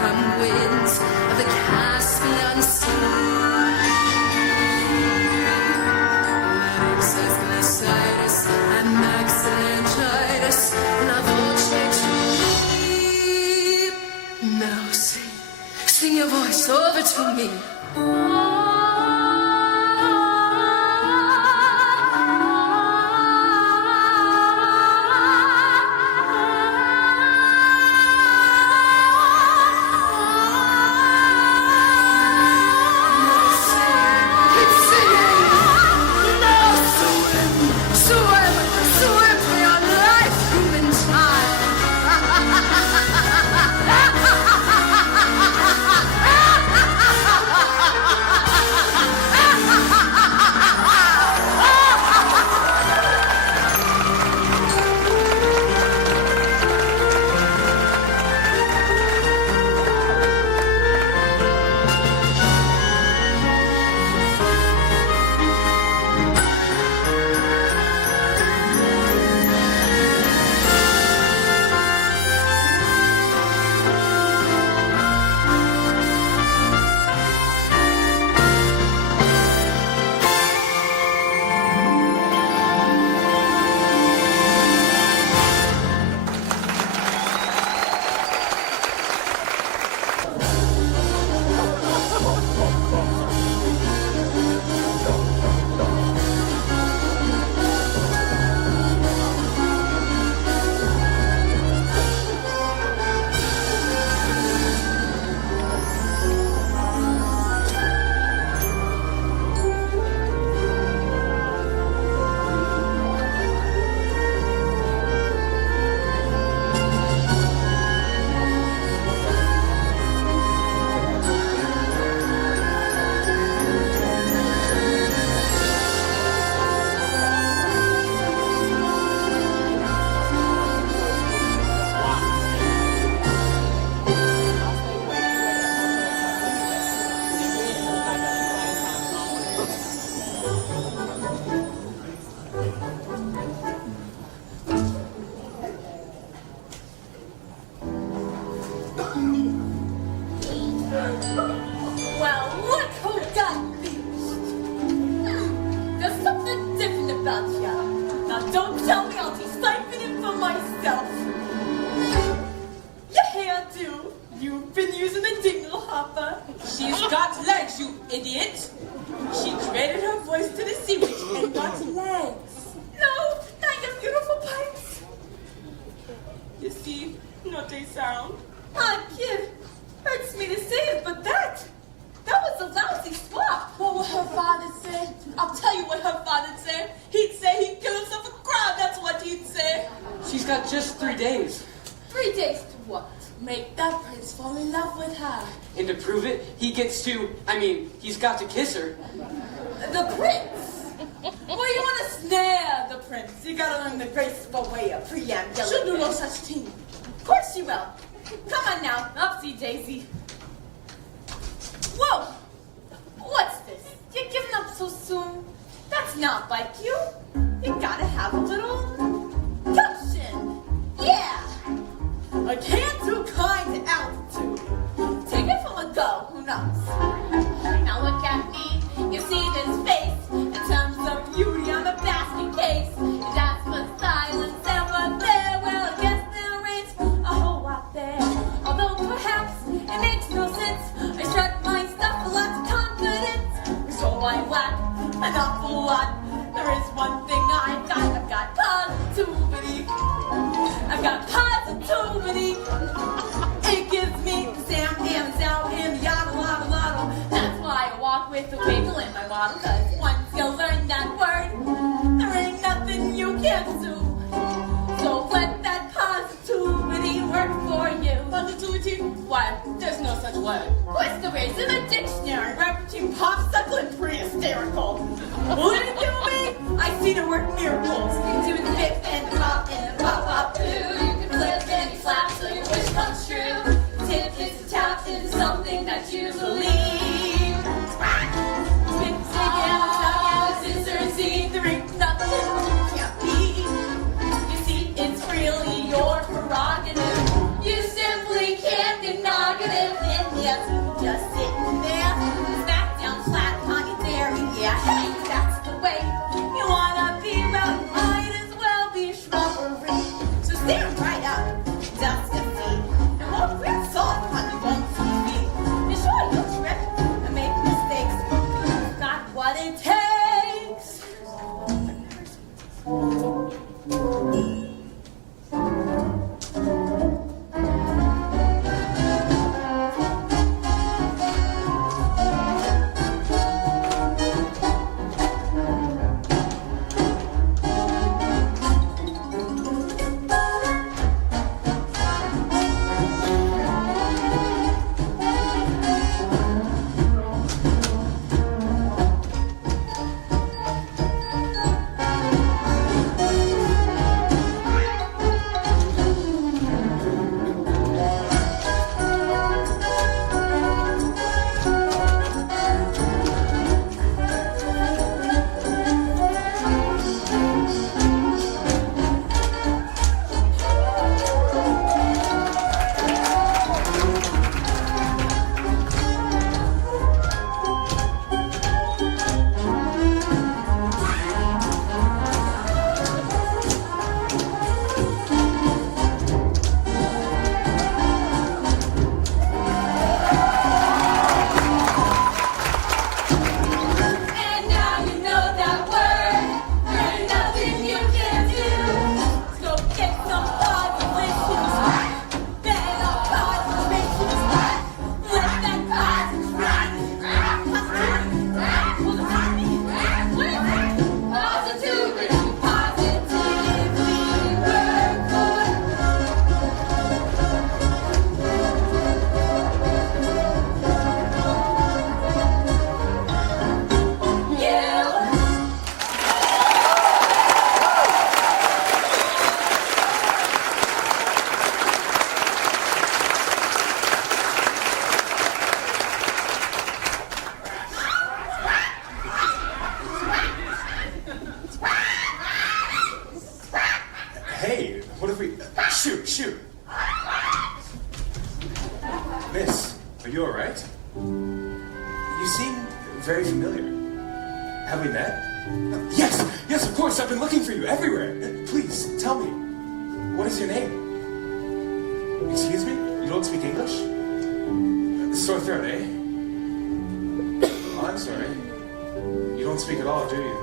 Come winds of the Caspian Sea. Says Glacitis and Maxillangitis, la voce to me. Now sing your voice over to me. say? I'll tell you what her father'd say. He'd say he'd kill himself a crowd. That's what he'd say. She's got just 3 days. 3 days to what? Make that prince fall in love with her. And to prove it, he's got to kiss her. The prince? Well, you want to snare the prince. You gotta learn the graceful way of preambulating. She'll do no such thing. Of course she will. Come on now, upsy daisy. Whoa! What's this? You're giving up so soon? That's not like you. You gotta have a little gumption. Yeah! I can't do kind to altitude. Take it from a go, who knows? Now look at me, you see this face. In terms of beauty, I'm a basket case. And that's what silence ever there. Well, I guess there ain't a whole lot there. Although perhaps it makes no sense. I strut my stuff with lots of confidence. So I lack an awful lot. There is one thing I've got positivity. I've got positivity. It gives me the Sam out in the yada. That's why I walk with a wiggle in my waddle. Cause once you learn that word, there ain't nothing you can't do. So let that positivity work for you. Positivity? Why, there's no such word. Of course there is. In the dictionary, right between popsicle and pre-hysterical. What did you mean? I see the word miracles. Do the dip and the pop and the pop too. You can flip and you flap so your wish comes true. Tip is a tap into something that you believe. Stick out, stuck out, scissors, see, there ain't nothing you can't be. You see, it's really your prerogative. You simply can't deny it. And yes, just sitting there, back down flat on your dairy. Yeah, hey, that's the way you wanna be. Well, you might as well be shrubbery. So stand right up, dust your feet, and walk real soft on your own 2 feet. And sure, you'll trip and make mistakes, but you've got what it takes. And now you know that word. There ain't nothing you can do. So get some positive. Then I'll positive. Let that positive run. Positivity, positively work good. Yeah. Hey, what if we... Shoot. Miss, are you alright? You seem very familiar. Have we met? Yes, of course, I've been looking for you everywhere. Please, tell me, what is your name? Excuse me? You don't speak English? Sore throat, eh? Oh, I'm sorry. You don't speak at all, do you?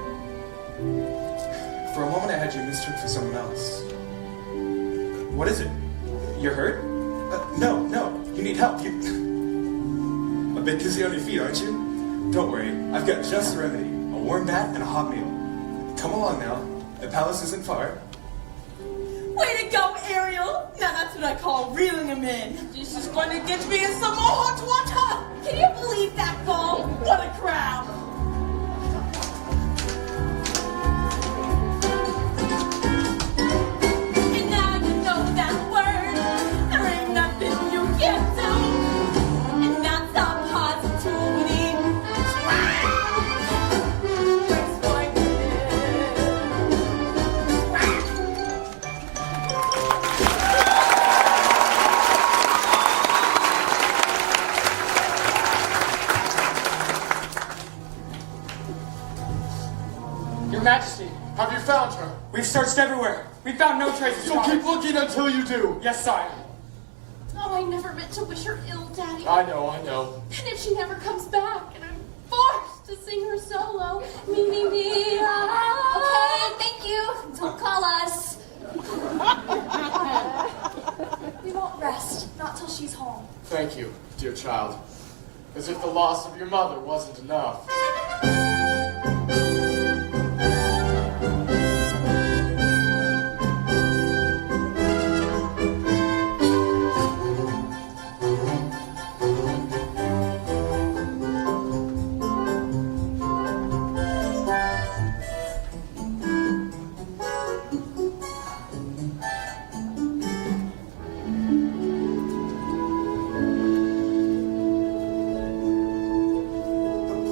For a moment I had you mistook for someone else. What is it? You're hurt? No, you need help. A bit dizzy on your feet, aren't you? Don't worry, I've got just the remedy. A warm bath and a hot meal. Come along now. The palace isn't far. Way to go, Ariel. Now that's what I call reeling him in. This is going to get me in some more hot water. Can you believe that, Paul? What a crowd. And now you know that word. There ain't nothing you can't do. And that's our positivity. Works for Your Majesty, have you found her? We've searched everywhere. We found no traces. So keep looking until you do. Yes, sire. Oh, I never meant to wish her ill, Daddy. I know. And if she never comes back, and I'm forced to sing her solo, me, Okay, thank you. Don't call us. we won't rest, not till she's home. Thank you, dear child. As if the loss of your mother wasn't enough.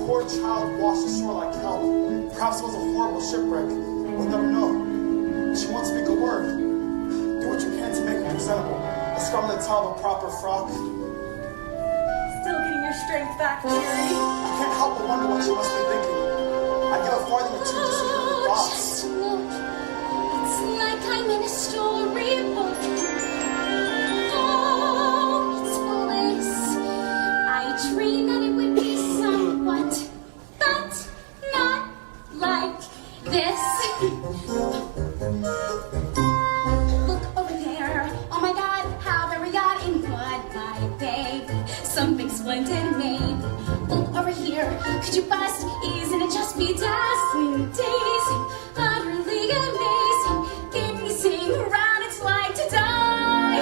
Poor child washed ashore like hell. Perhaps it was a horrible shipwreck. We'll never know. She won't speak a word. Do what you can to make her presentable. A scarlet towel, a proper frock. Still getting your strength back, Jerry. I can't help but wonder what she must be thinking. I'd give a farthing or two just to hear her thoughts. Just look. It's like I'm in a storybook. Oh, it's bliss. I dreamed that it would be somewhat, but not like this. Look over there. Oh my God, how very odd and good, my baby. Something splendid made. Look over here. Could you bust? Isn't it just bedazzling, dazing, utterly amazing? Gazing around, it's like to die.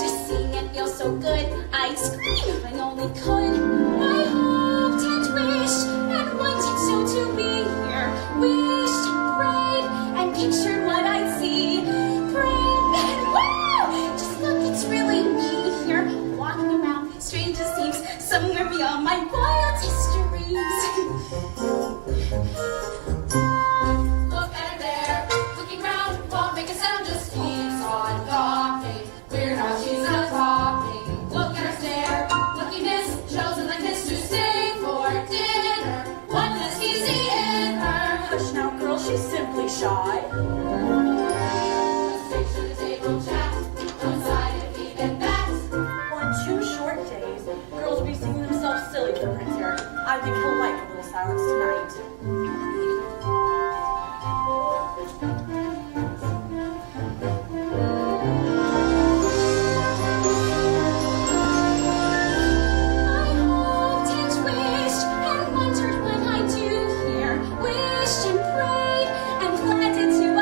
Just seeing it feels so good. I'd scream if I only could. I hoped and wished and wanted so to be here. Wished and prayed and pictured what I'd see. Prayed and wow! Just look, it's really me here. Walking around, strange as seems, somewhere beyond my wildest dreams. Look at her there, looking round, won't make a sound, just keeps on talking. Weird how she's not talking. Look at her stare, luckiness, chosen like this to stay for dinner. What does he see in her? Hush now, girl, she's simply shy. Straight to the table chat, one-sided even that. On 2 short days, girls will be singing themselves silly for Prince Harry. I think he'll like a little silence tonight. I hoped and wished and wondered what I'd do here. Wished and prayed and planted to a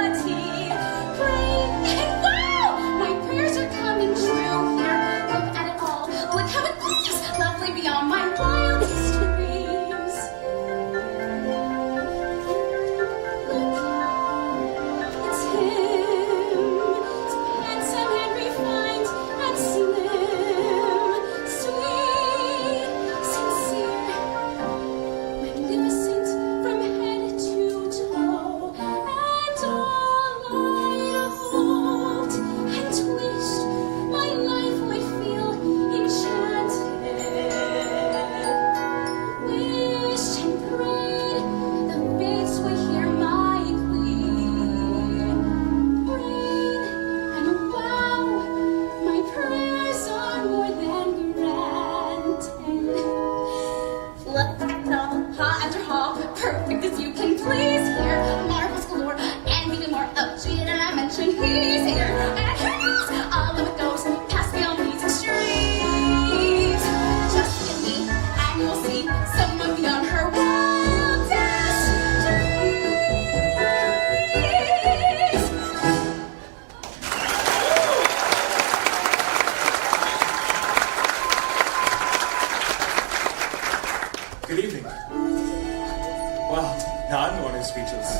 Well, now I'm the one who's speechless.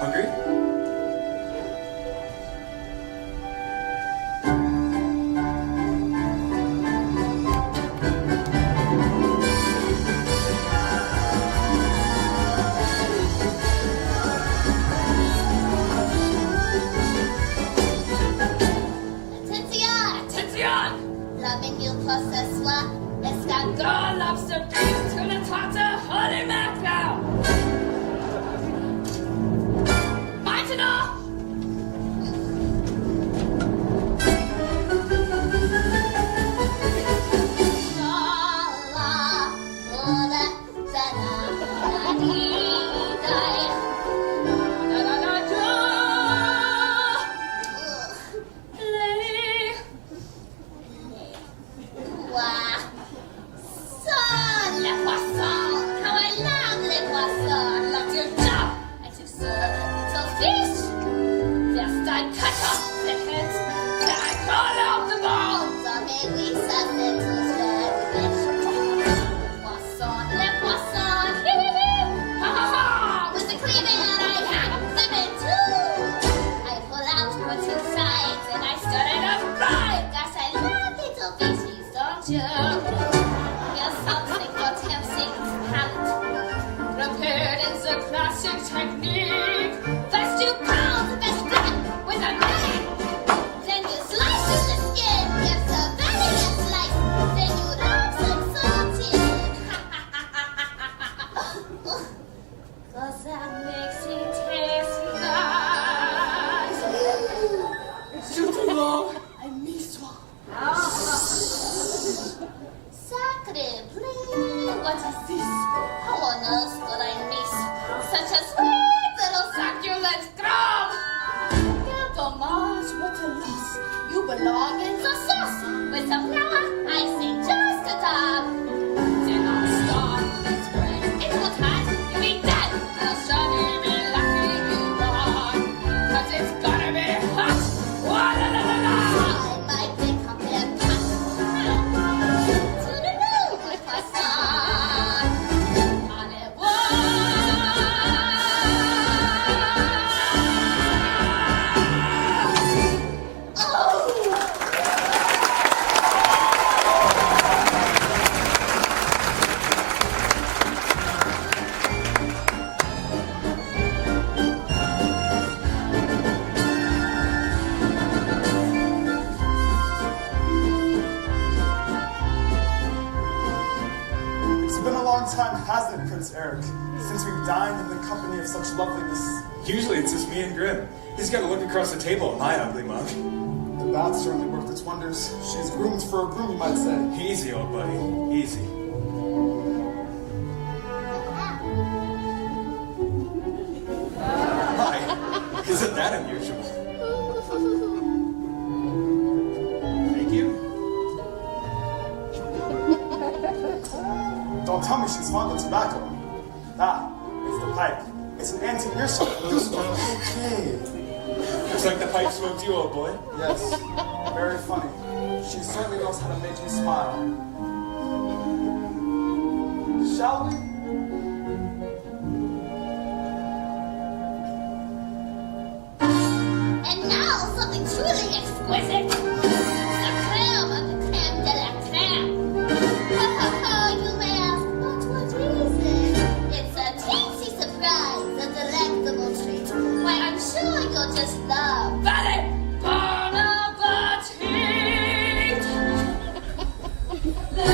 Hungry? Attention! La menu pour ce soir, escargot, lobster beef, tuna tartar, holy mackerel! Maintenant! Time hasn't it, Prince Eric, since we've dined in the company of such loveliness? Usually it's just me and Grim. He's got to look across the table at my ugly mug. The bath certainly worked its wonders. She's groomed for a broom, you might say. Easy, old buddy. Easy. Hi. Isn't that unusual? Thank you. Don't tell me she's fond of tobacco. Ah, it's the pipe. It's an antique meerschaum from Dusseldorf. Okay. Looks like the pipe smoked you, old boy. Yes, very funny. She certainly knows how to make me smile. Shall we? And now something truly exquisite. The creme of the creme de la creme. Ho ho ho, you may ask, but what is it? It's a tasty surprise, a delectable treat. Why, I'm sure you'll just love. Valley Bon appetit! Les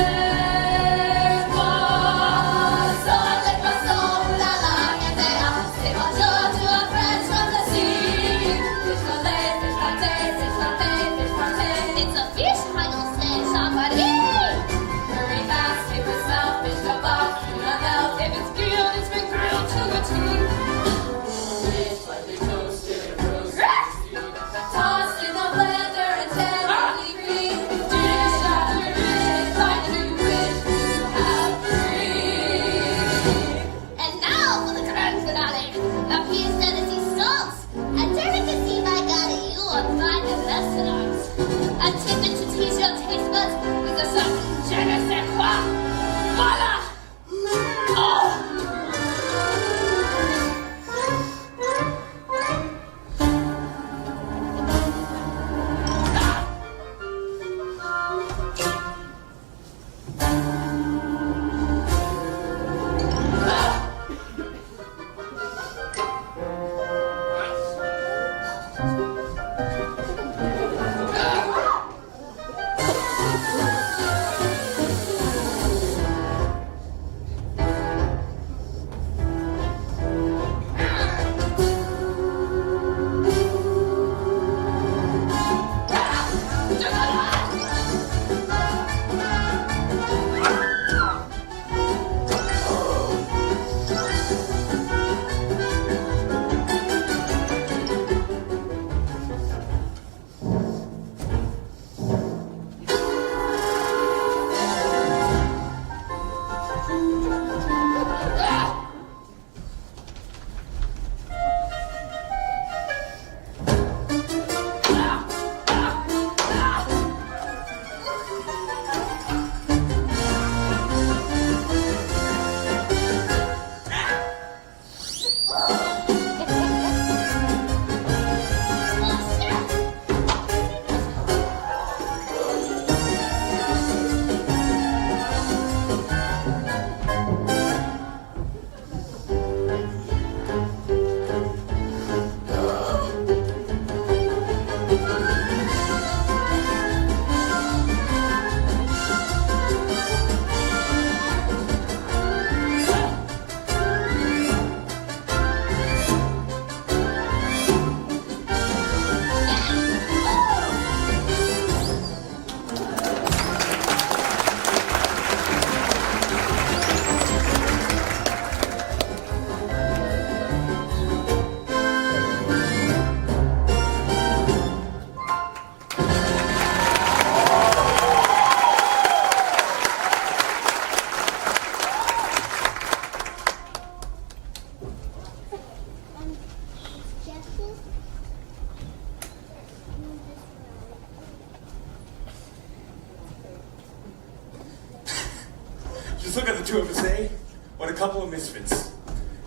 the two of us, eh? What a couple of misfits.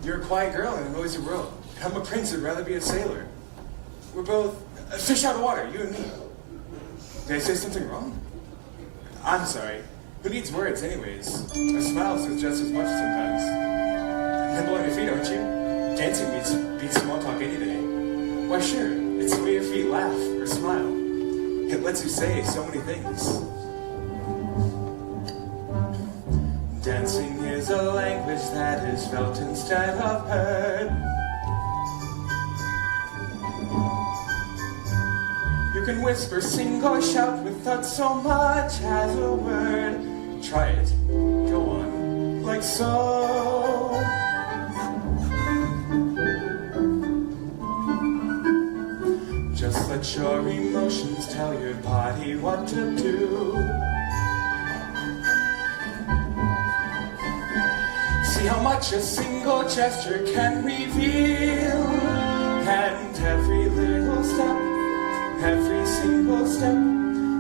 You're a quiet girl in a noisy world. I'm a prince who'd rather be a sailor. We're both a fish out of water, you and me. Did I say something wrong? I'm sorry. Who needs words, anyways? A smile says just as much sometimes. Nimble on your feet, aren't you? Dancing beats small talk any day. Why, sure. It's the way your feet laugh or smile. It lets you say so many things. Dancing is a language that is felt instead of heard. You can whisper, sing, or shout without so much as a word. Try it. Go on. Like so. Just let your emotions tell your body what to do. See how much a single gesture can reveal. And every little step, every single step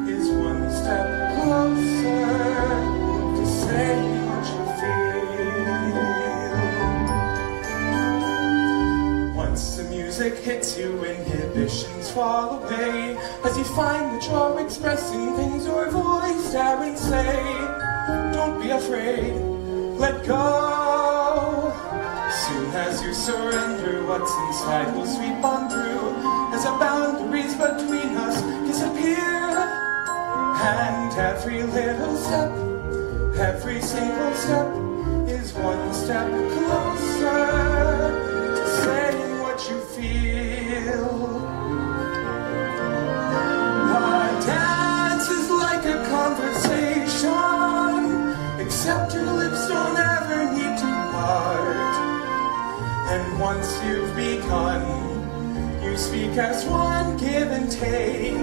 is one step closer to saying what you feel. Once the music hits you, inhibitions fall away as you find that you're expressing things your voice daren't say. Don't be afraid, let go. Soon as you surrender, what's inside will sweep on through as the boundaries between us disappear. And every little step, every single step is one step closer to saying what you feel. Our dance is like a conversation, except your lips don't ever need to part. And once you've begun, you speak as one, give and take,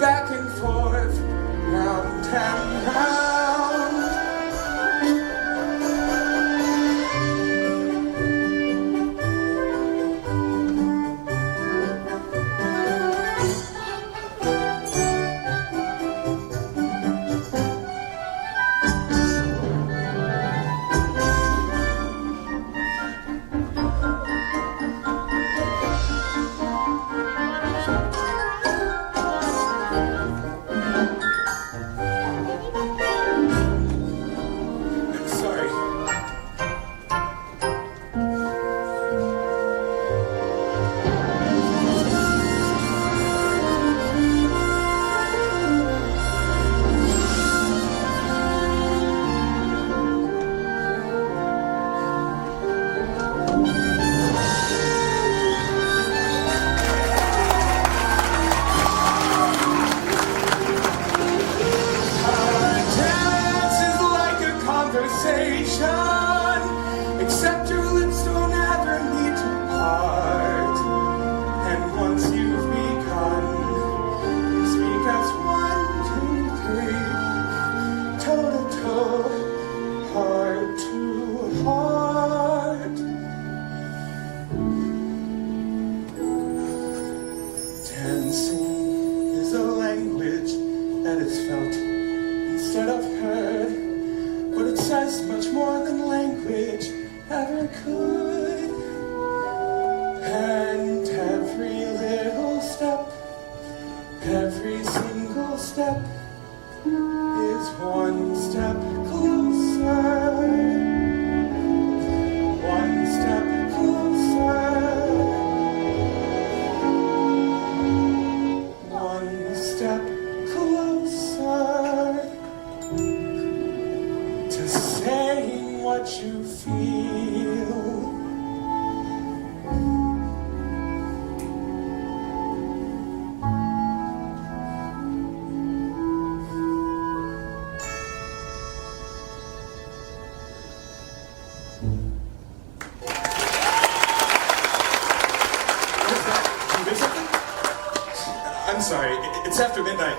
back and forth, round and round. Except your lips don't ever need to part. And once you've begun, you speak as one, two, three, toe to toe, heart to heart. Dancing is a language that is felt instead of heard. But it says much more than language ever could. And every little step, every single step is one step closer. One step closer. One step closer to saying what you feel. You did something? I'm sorry, it's after midnight.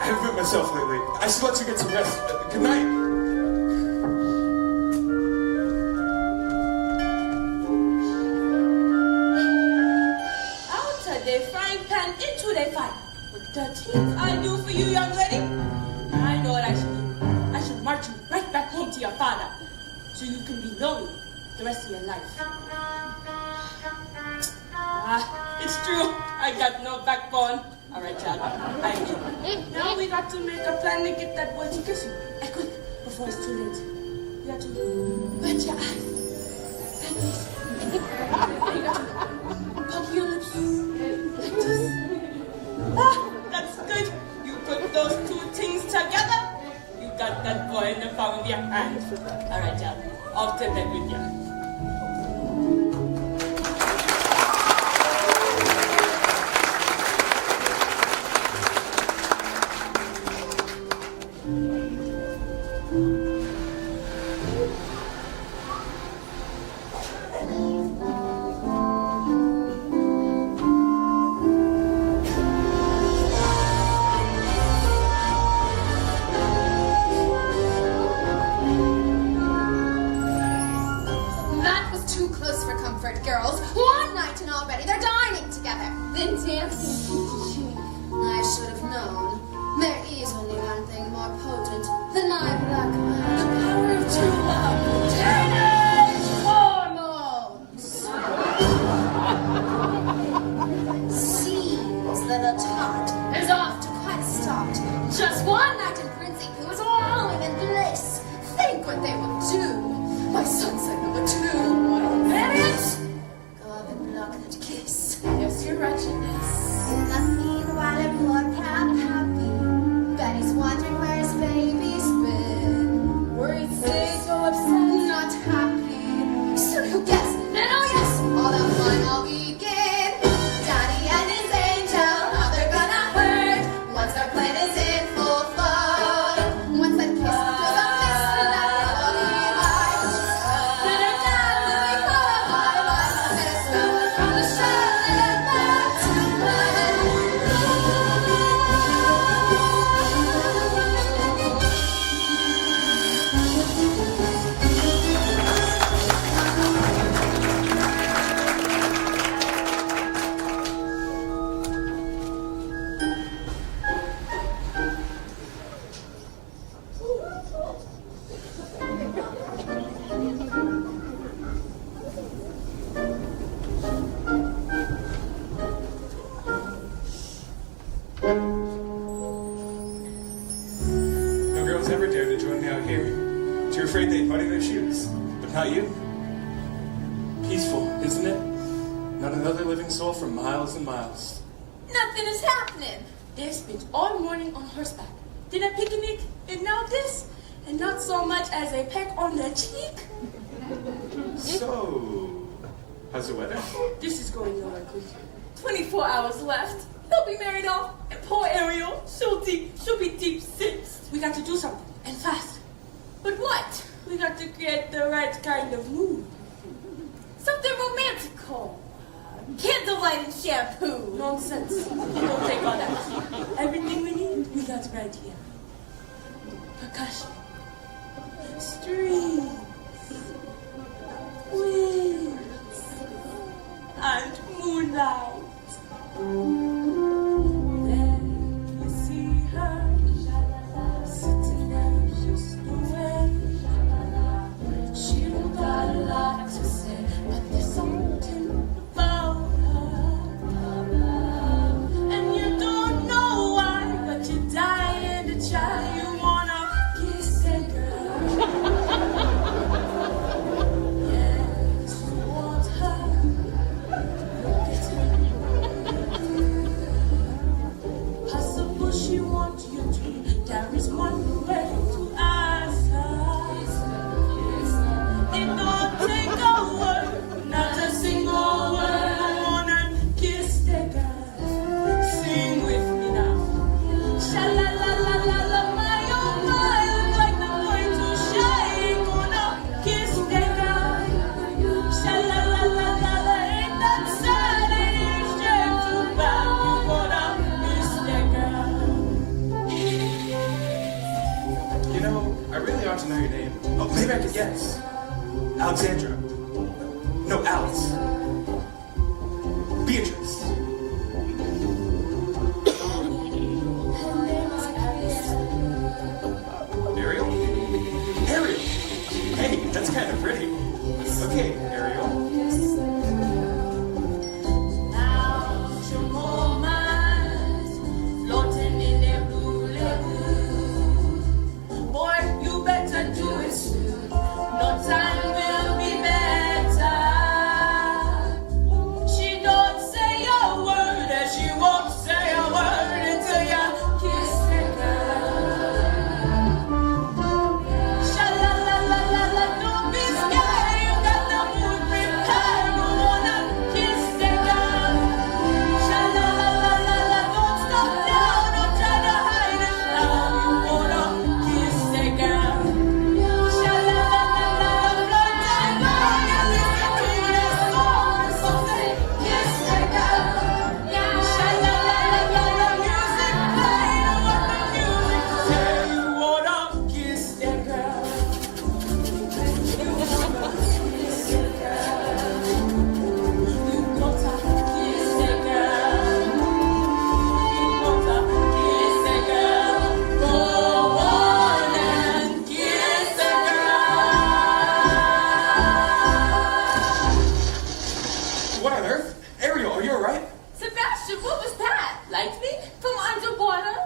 I haven't been myself lately. I should let you get some rest. Good night. Into the fight. What the things I do for you, young lady? I know what I should do. I should march you right back home to your father, so you can be lonely the rest of your life. It's true. I got no backbone. All right, child. I get. Now we got to make a plan to get that boy to kiss you. And quick, before it's too late. You got to wet your eyes. Like this. And you got to poke your lips. Like this. That's good. You put those two things together. You got that boy in the palm of your hand. All right, child. I'll take that with you. That was too close for comfort, girls. One night and already they're dining together. Then dancing. I should have known. There is only one thing more potent than my black magic power of true love. Teenage hormones! Seems that a tart is off to quite a start. Just one night in Princey who was wallowing in bliss. Think what they would do. My sunset number 2. Minutes! Go up and block that kiss. There's your wretchedness. In the meanwhile, I'm poor proud happy. Betty's wondering where his baby's been. Worried sick, so upset, not happy. Soon who guessed? Then oh yes, all that fun all begin. Daddy and his angel, how they're gonna hurt. Once their plan is in full flow. Once that kiss goes a mist in that lovely light. Then her dad will be caught by light. Then a spell was from the shadow back to life. No girls ever dared to join me out here. Too afraid they'd muddy their shoes. But not you. Peaceful, isn't it? Not another living soul for miles and miles. Nothing is happening. They spent all morning on horseback. Did a picnic, and now this, and not so much as a peck on the cheek. So, how's the weather? This is going nowhere quick. 24 hours left. He'll be married off, and poor Ariel, she'll be deep six. We got to do something, and fast. But what? We got to create the right kind of mood. Something romantical. Candlelight and shampoo. Nonsense. You don't take all that. Everything we need, we got right here. Percussion. Strings. Winds. And moonlight. There you see her, sitting there just the way. She got a lot to say, but there's something about her. And you don't know why, but you're dying to try. You wanna kiss that girl. Yes, you want her. Possible she wants you to. There is one way to ask her. It don't take a word, not a single word. I wanna kiss the girl. Sing with me now. Sha la la la la la, my oh my, look like the boy to shy. Gonna kiss the girl. Sha la la la la la, ain't that sad? Ain't it shame too bad? You gonna kiss the girl. You know, I really ought to know your name. Oh, maybe I could guess. Alexandra. No, Alice. Beatrice. Ariel? Ariel! What on earth? Ariel, are you alright? Sebastian, what was that? Lightning from underwater?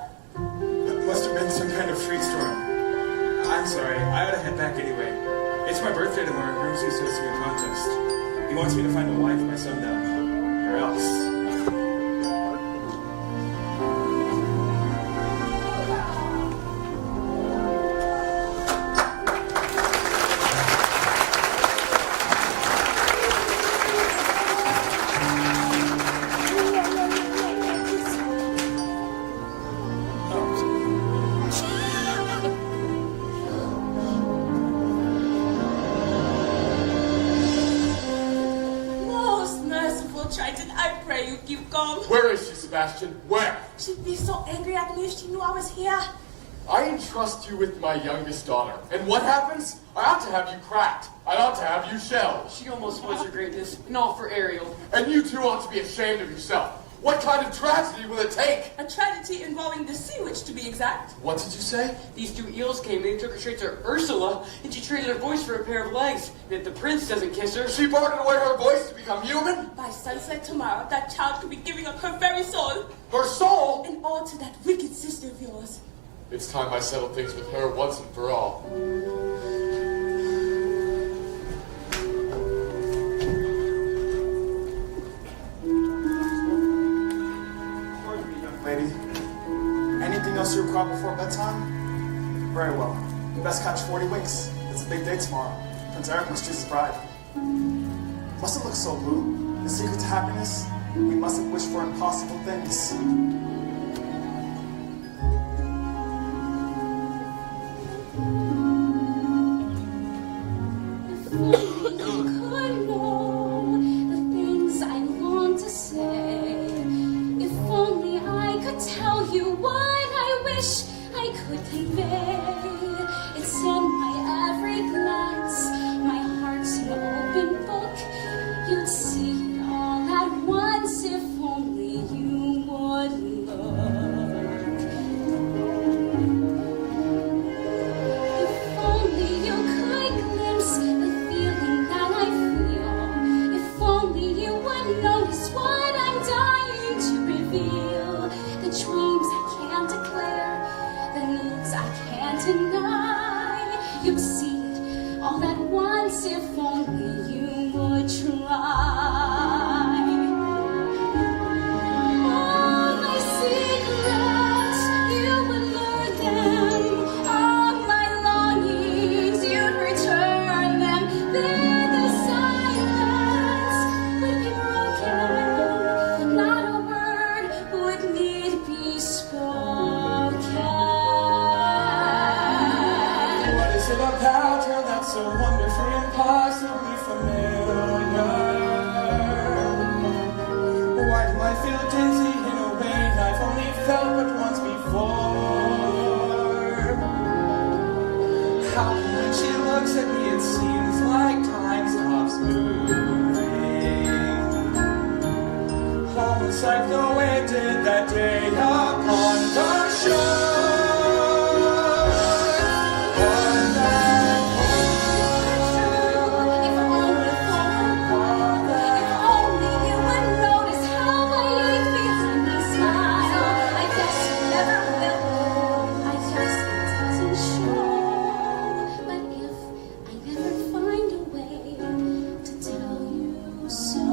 It must have been some kind of freak storm. I'm sorry, I ought to head back anyway. It's my birthday tomorrow, and Grimsby's hosting a contest. He wants me to find a wife by sundown. Or else. Most merciful Triton, I pray you keep calm. Where is she, Sebastian? Where? She'd be so angry at me if she knew I was here. I entrust you with my youngest daughter. And what happens? I ought to have you cracked. I ought to have you shelled. She almost was, Your Greatness, and all for Ariel. And you two ought to be ashamed of yourself. What kind of tragedy will it take? A tragedy involving the sea witch, to be exact. What did you say? These two eels came in and took her straight to Ursula, and she traded her voice for a pair of legs. And if the prince doesn't kiss her, She bartered away her voice to become human? By sunset tomorrow, that child could be giving up her very soul. Her soul? And all to that wicked sister of yours. It's time I settled things with her once and for all. Pardon me, young lady. Anything else you require before bedtime? Very well. You best catch 40 winks. It's a big day tomorrow. Prince Eric must choose his bride. Mustn't look so blue. The secret to happiness? We mustn't wish for impossible things. If only you could know the things I long to say. If only I could tell you what I wish I could convey. It's in my every glance, my heart's an open book. You'd see it all at once if only you would look. If only you could glimpse the feeling that I feel. If only you would notice what I'm dying to reveal. The dreams I can't declare, the needs I can't deny. You'd see it all at once if only you would try. All my secrets, you would learn them. All my longings, you'd return them. Then the silence would be broken. Not a word would need be spoken. What is it about her that's so wonderfully impossibly familiar? Why do I feel dizzy in a way I've only felt but once before? How when she looks at me it seems like time stops moving, almost like the way it did that day upon the shore. On that If only if only you would notice how I ache behind my smile. I guess you never will. I guess it doesn't show. But if I never find a way to tell you so.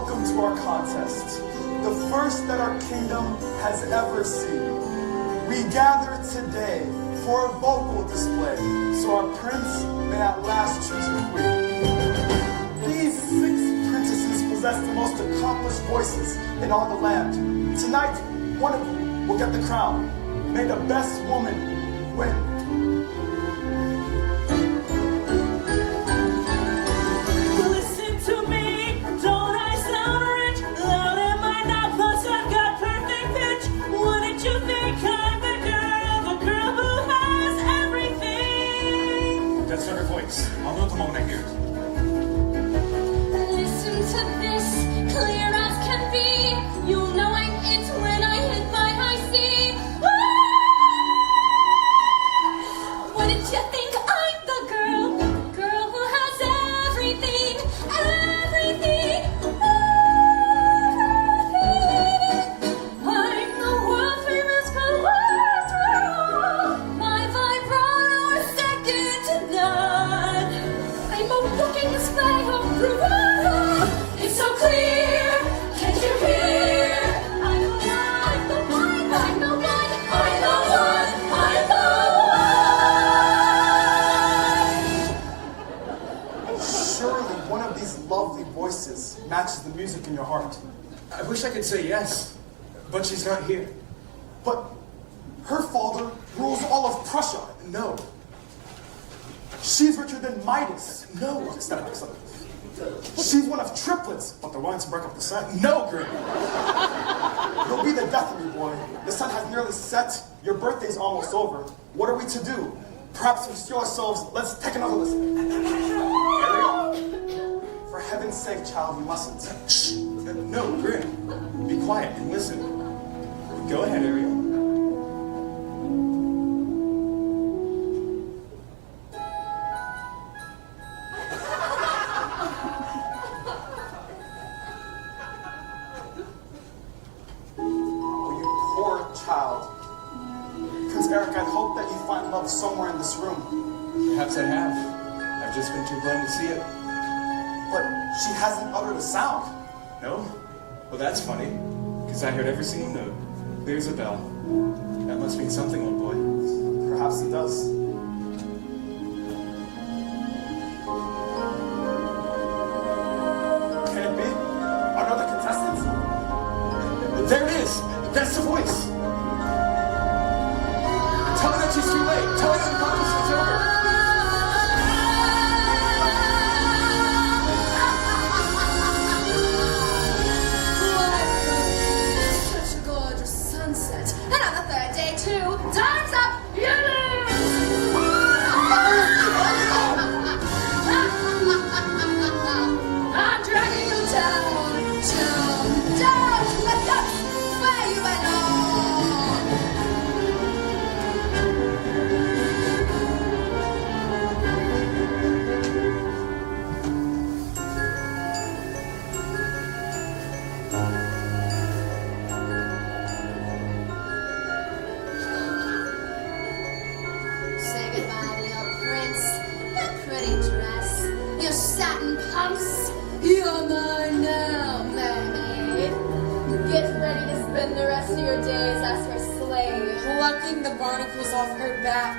welcome to our contest, the first that our kingdom has ever seen. We gather today for a vocal display, so our prince may at last choose a queen. These 6 princesses possess the most accomplished voices in all the land. Tonight, one of you will get the crown. May the best woman win. Listen to me, don't I sound rich? Loud am I not, plus I've got perfect pitch. Wouldn't you think I'm the girl who has everything? That's not her voice. I'll know the moment I hear it. Listen to this, clear as can be. You'll know I'm it when I hit my high C. Ah! Wouldn't you think I'm the girl who has everything, everything, everything? I'm the world famous Calandra. My vibrato second to none. I'm a walking display of bravado. It's so clear, can't you hear? I'm the one, I'm the one, I'm the one, I'm the one. Surely one of these lovely voices matches the music in your heart. I wish I could say yes, but she's not here. But her father rules all of Prussia. No, She's richer than Midas. no, Step back, step back. She's one of triplets, but they're wanting to break up the sun. no, Grim. You'll be the death of me, boy. The sun has nearly set. Your birthday's almost over. What are we to do? Perhaps we steal ourselves. Let's take another listen. Ariel, for heaven's sake, child, you mustn't. Shh. No, Grim. Be quiet and listen. Go ahead, Ariel. Oh, you poor child. Prince Eric, I hope that you find love somewhere in this room. Perhaps I have. I've just been too blind to see it. But she hasn't uttered a sound. No? Well, that's funny, because I heard every single note. Clear as a bell. That must mean something, old boy. Perhaps it does. Can it be? Another contestant? There it is! That's the voice! Tell her that she's too late! Tell her that the competition's over! Such a gorgeous sunset. And on the third day, too. Time's up! You lose! I'm dragging you down, down to the depths where you belong. Say goodbye to your prince, your pretty dress, your satin pumps. You're mine now, mermaid. Get ready to spend the rest of your days as her slave. Plucking the barnacles off her back.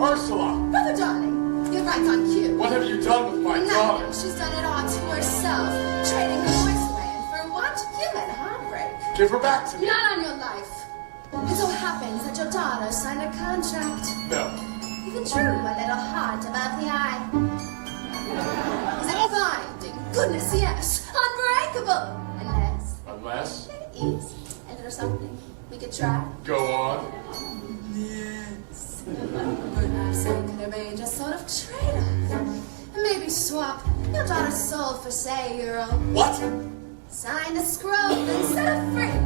Ursula, Brother darling, you're right on cue. what have you done with my daughter? Nothing. She's done it all to herself, trading her voice land for what? Human heartbreak. Give her back to me. Not on your life. It so happens that your daughter signed a contract. No. Even true, a little heart above the eye. Is it binding? Goodness, yes. Unbreakable. Unless? Easy. And there's something we could try. Go on. Yes. Perhaps we could arrange a sort of trade-off. Maybe swap your daughter's soul for, say, your own. What? Sign the scroll and set her free.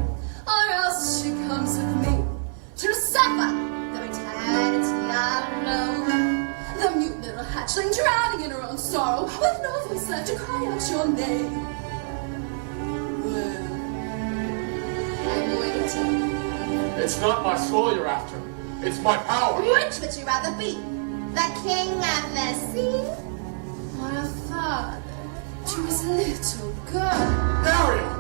Or else she comes with me to suffer the eternity. It's not my soul you're after. It's my power. Which would you rather be? The king of the sea? Or a father to his little girl? Ariel!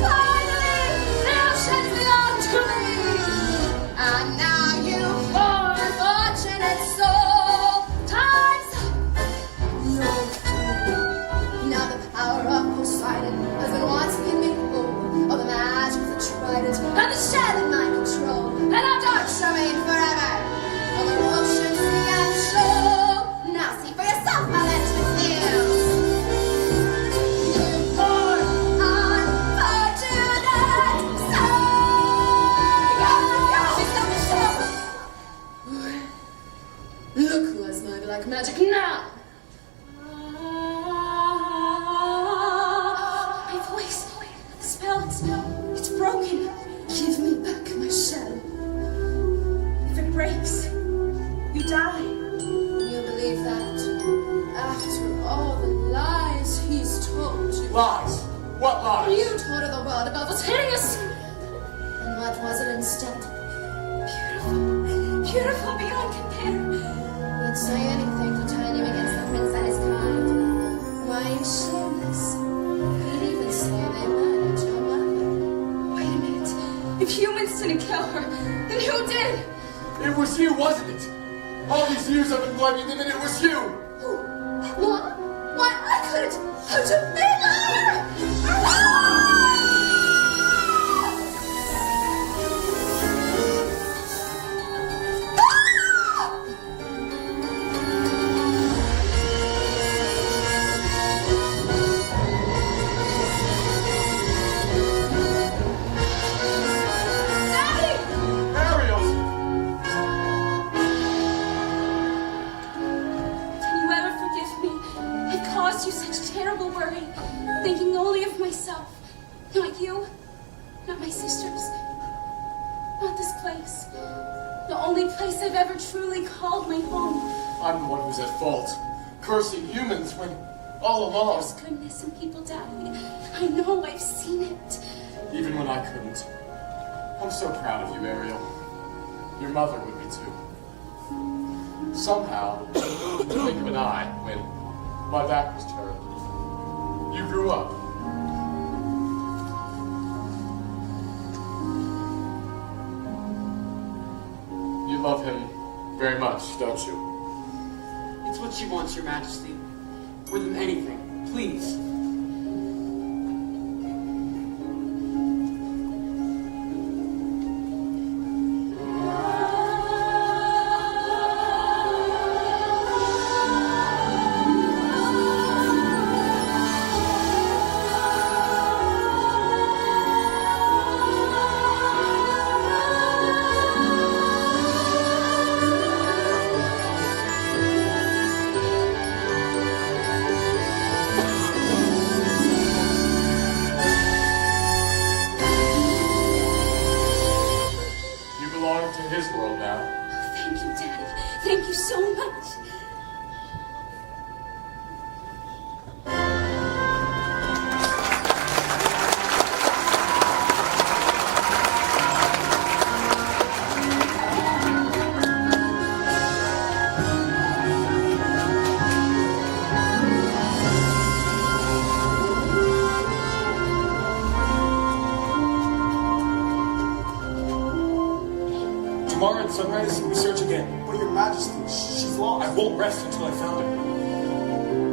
Finally, now sheds the arm to me. And now you poor unfortunate soul. Time's up. You're free. Now the power of Poseidon has been once again made whole. Of the magic of the trident and the shed in my control. And our dark shall reign forever. Over ocean, sea, and shore. Now see for yourself how that's fulfilled. You poor unfortunate soul. Look who has my black magic now. My voice, the spell, it's broken. Give me back my shell. If it breaks, you die. You believe that? After all the lies he's told you. Lies? What lies? You told her the world above was hideous. And what was it instead? Beautiful. Beautiful beyond compare. He'd say anything to turn you against the prince and his kind. Why you shameless? He'd even say they murdered your mother. Wait a minute. If humans didn't kill her, then who did? It was you, wasn't it? All these years I've been blaming them and it was you! Who? What? Why, I couldn't. How to be liar! Ariel! Can you ever forgive me? I've caused you such terrible worry, thinking only of myself. Not you, not my sisters, not this place. The only place I've ever truly called my home. I'm the one who's at fault. Cursing humans when all along, There's goodness in people die. I know, I've seen it. even when I couldn't. I'm so proud of you, Ariel. Your mother would be too. Somehow, in the blink of an eye, when my back was turned, you grew up. You love him very much, don't you? It's what she wants, Your Majesty. More than anything. Please. You belong to his world now. Oh, thank you, Daddy. Thank you so much. Tomorrow at sunrise, we search again. But your majesty, she's lost. I won't rest until I found her.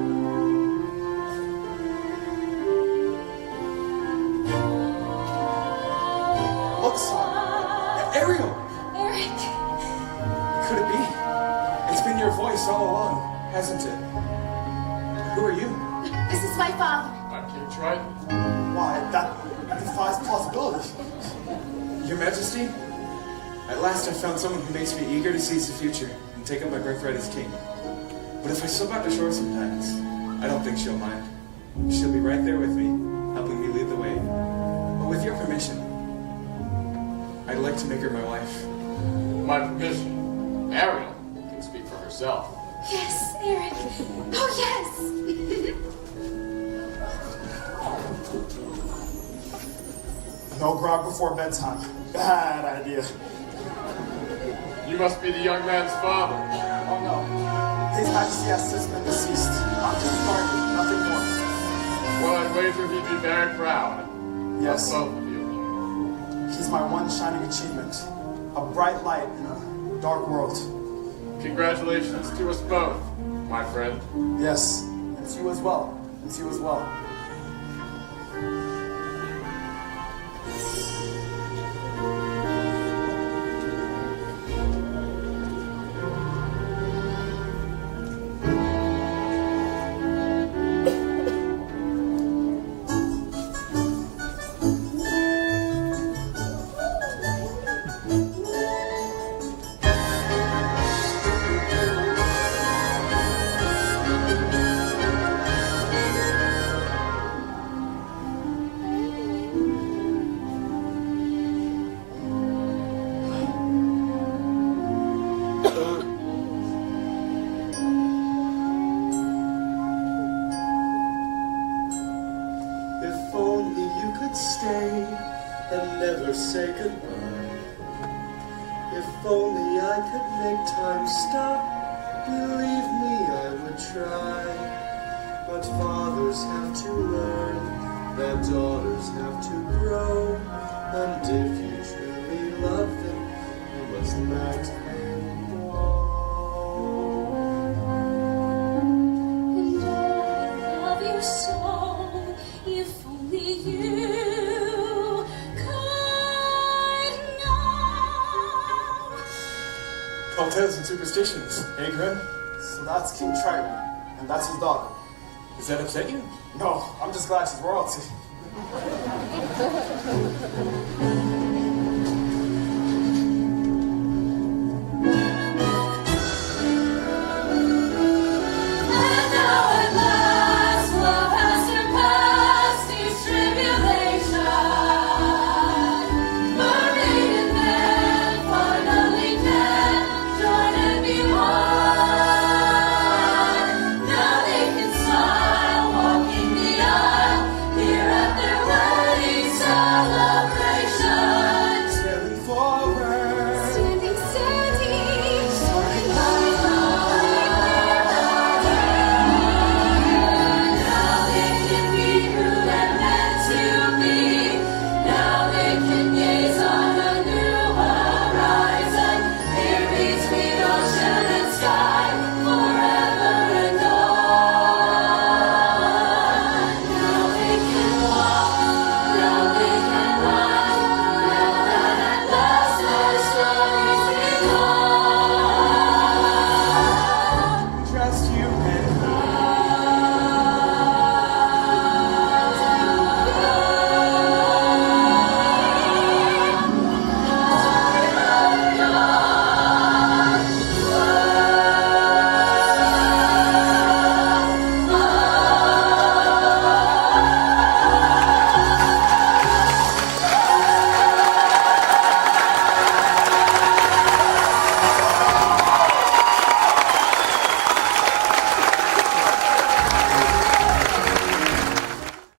Look, son. Ariel! Eric. Could it be? It's been your voice all along, hasn't it? Who are you? This is my father. I'm King Triton. Why, that defies plausibility. Your Majesty? At last I found someone who makes me eager to seize the future and take up my birthright as king. But if I slip out to shore sometimes, I don't think she'll mind. She'll be right there with me, helping me lead the way. But with your permission, I'd like to make her my wife. My permission. Ariel can speak for herself. Yes, Eric. Oh, yes. No grog before bedtime. Bad idea. You must be the young man's father. Oh no. His Majesty has since been deceased. I'm just a guardian, nothing more. Well, I'd wager he'd be very proud. Yes. Of both of you. He's my one shining achievement. A bright light in a dark world. Congratulations to us both, my friend. Yes, and to you as well. And to you as well. If only you could stay and never say goodbye. If only I could make time stop, believe me, I would try. But fathers have to learn, that daughters have to grow. And if you truly love them, you must let them go. And I love you so, if only you could know. Tall tales and superstitions, eh, Grim? So that's King Triton, and that's his daughter. Does that upset you? No, I'm just glad she's royalty.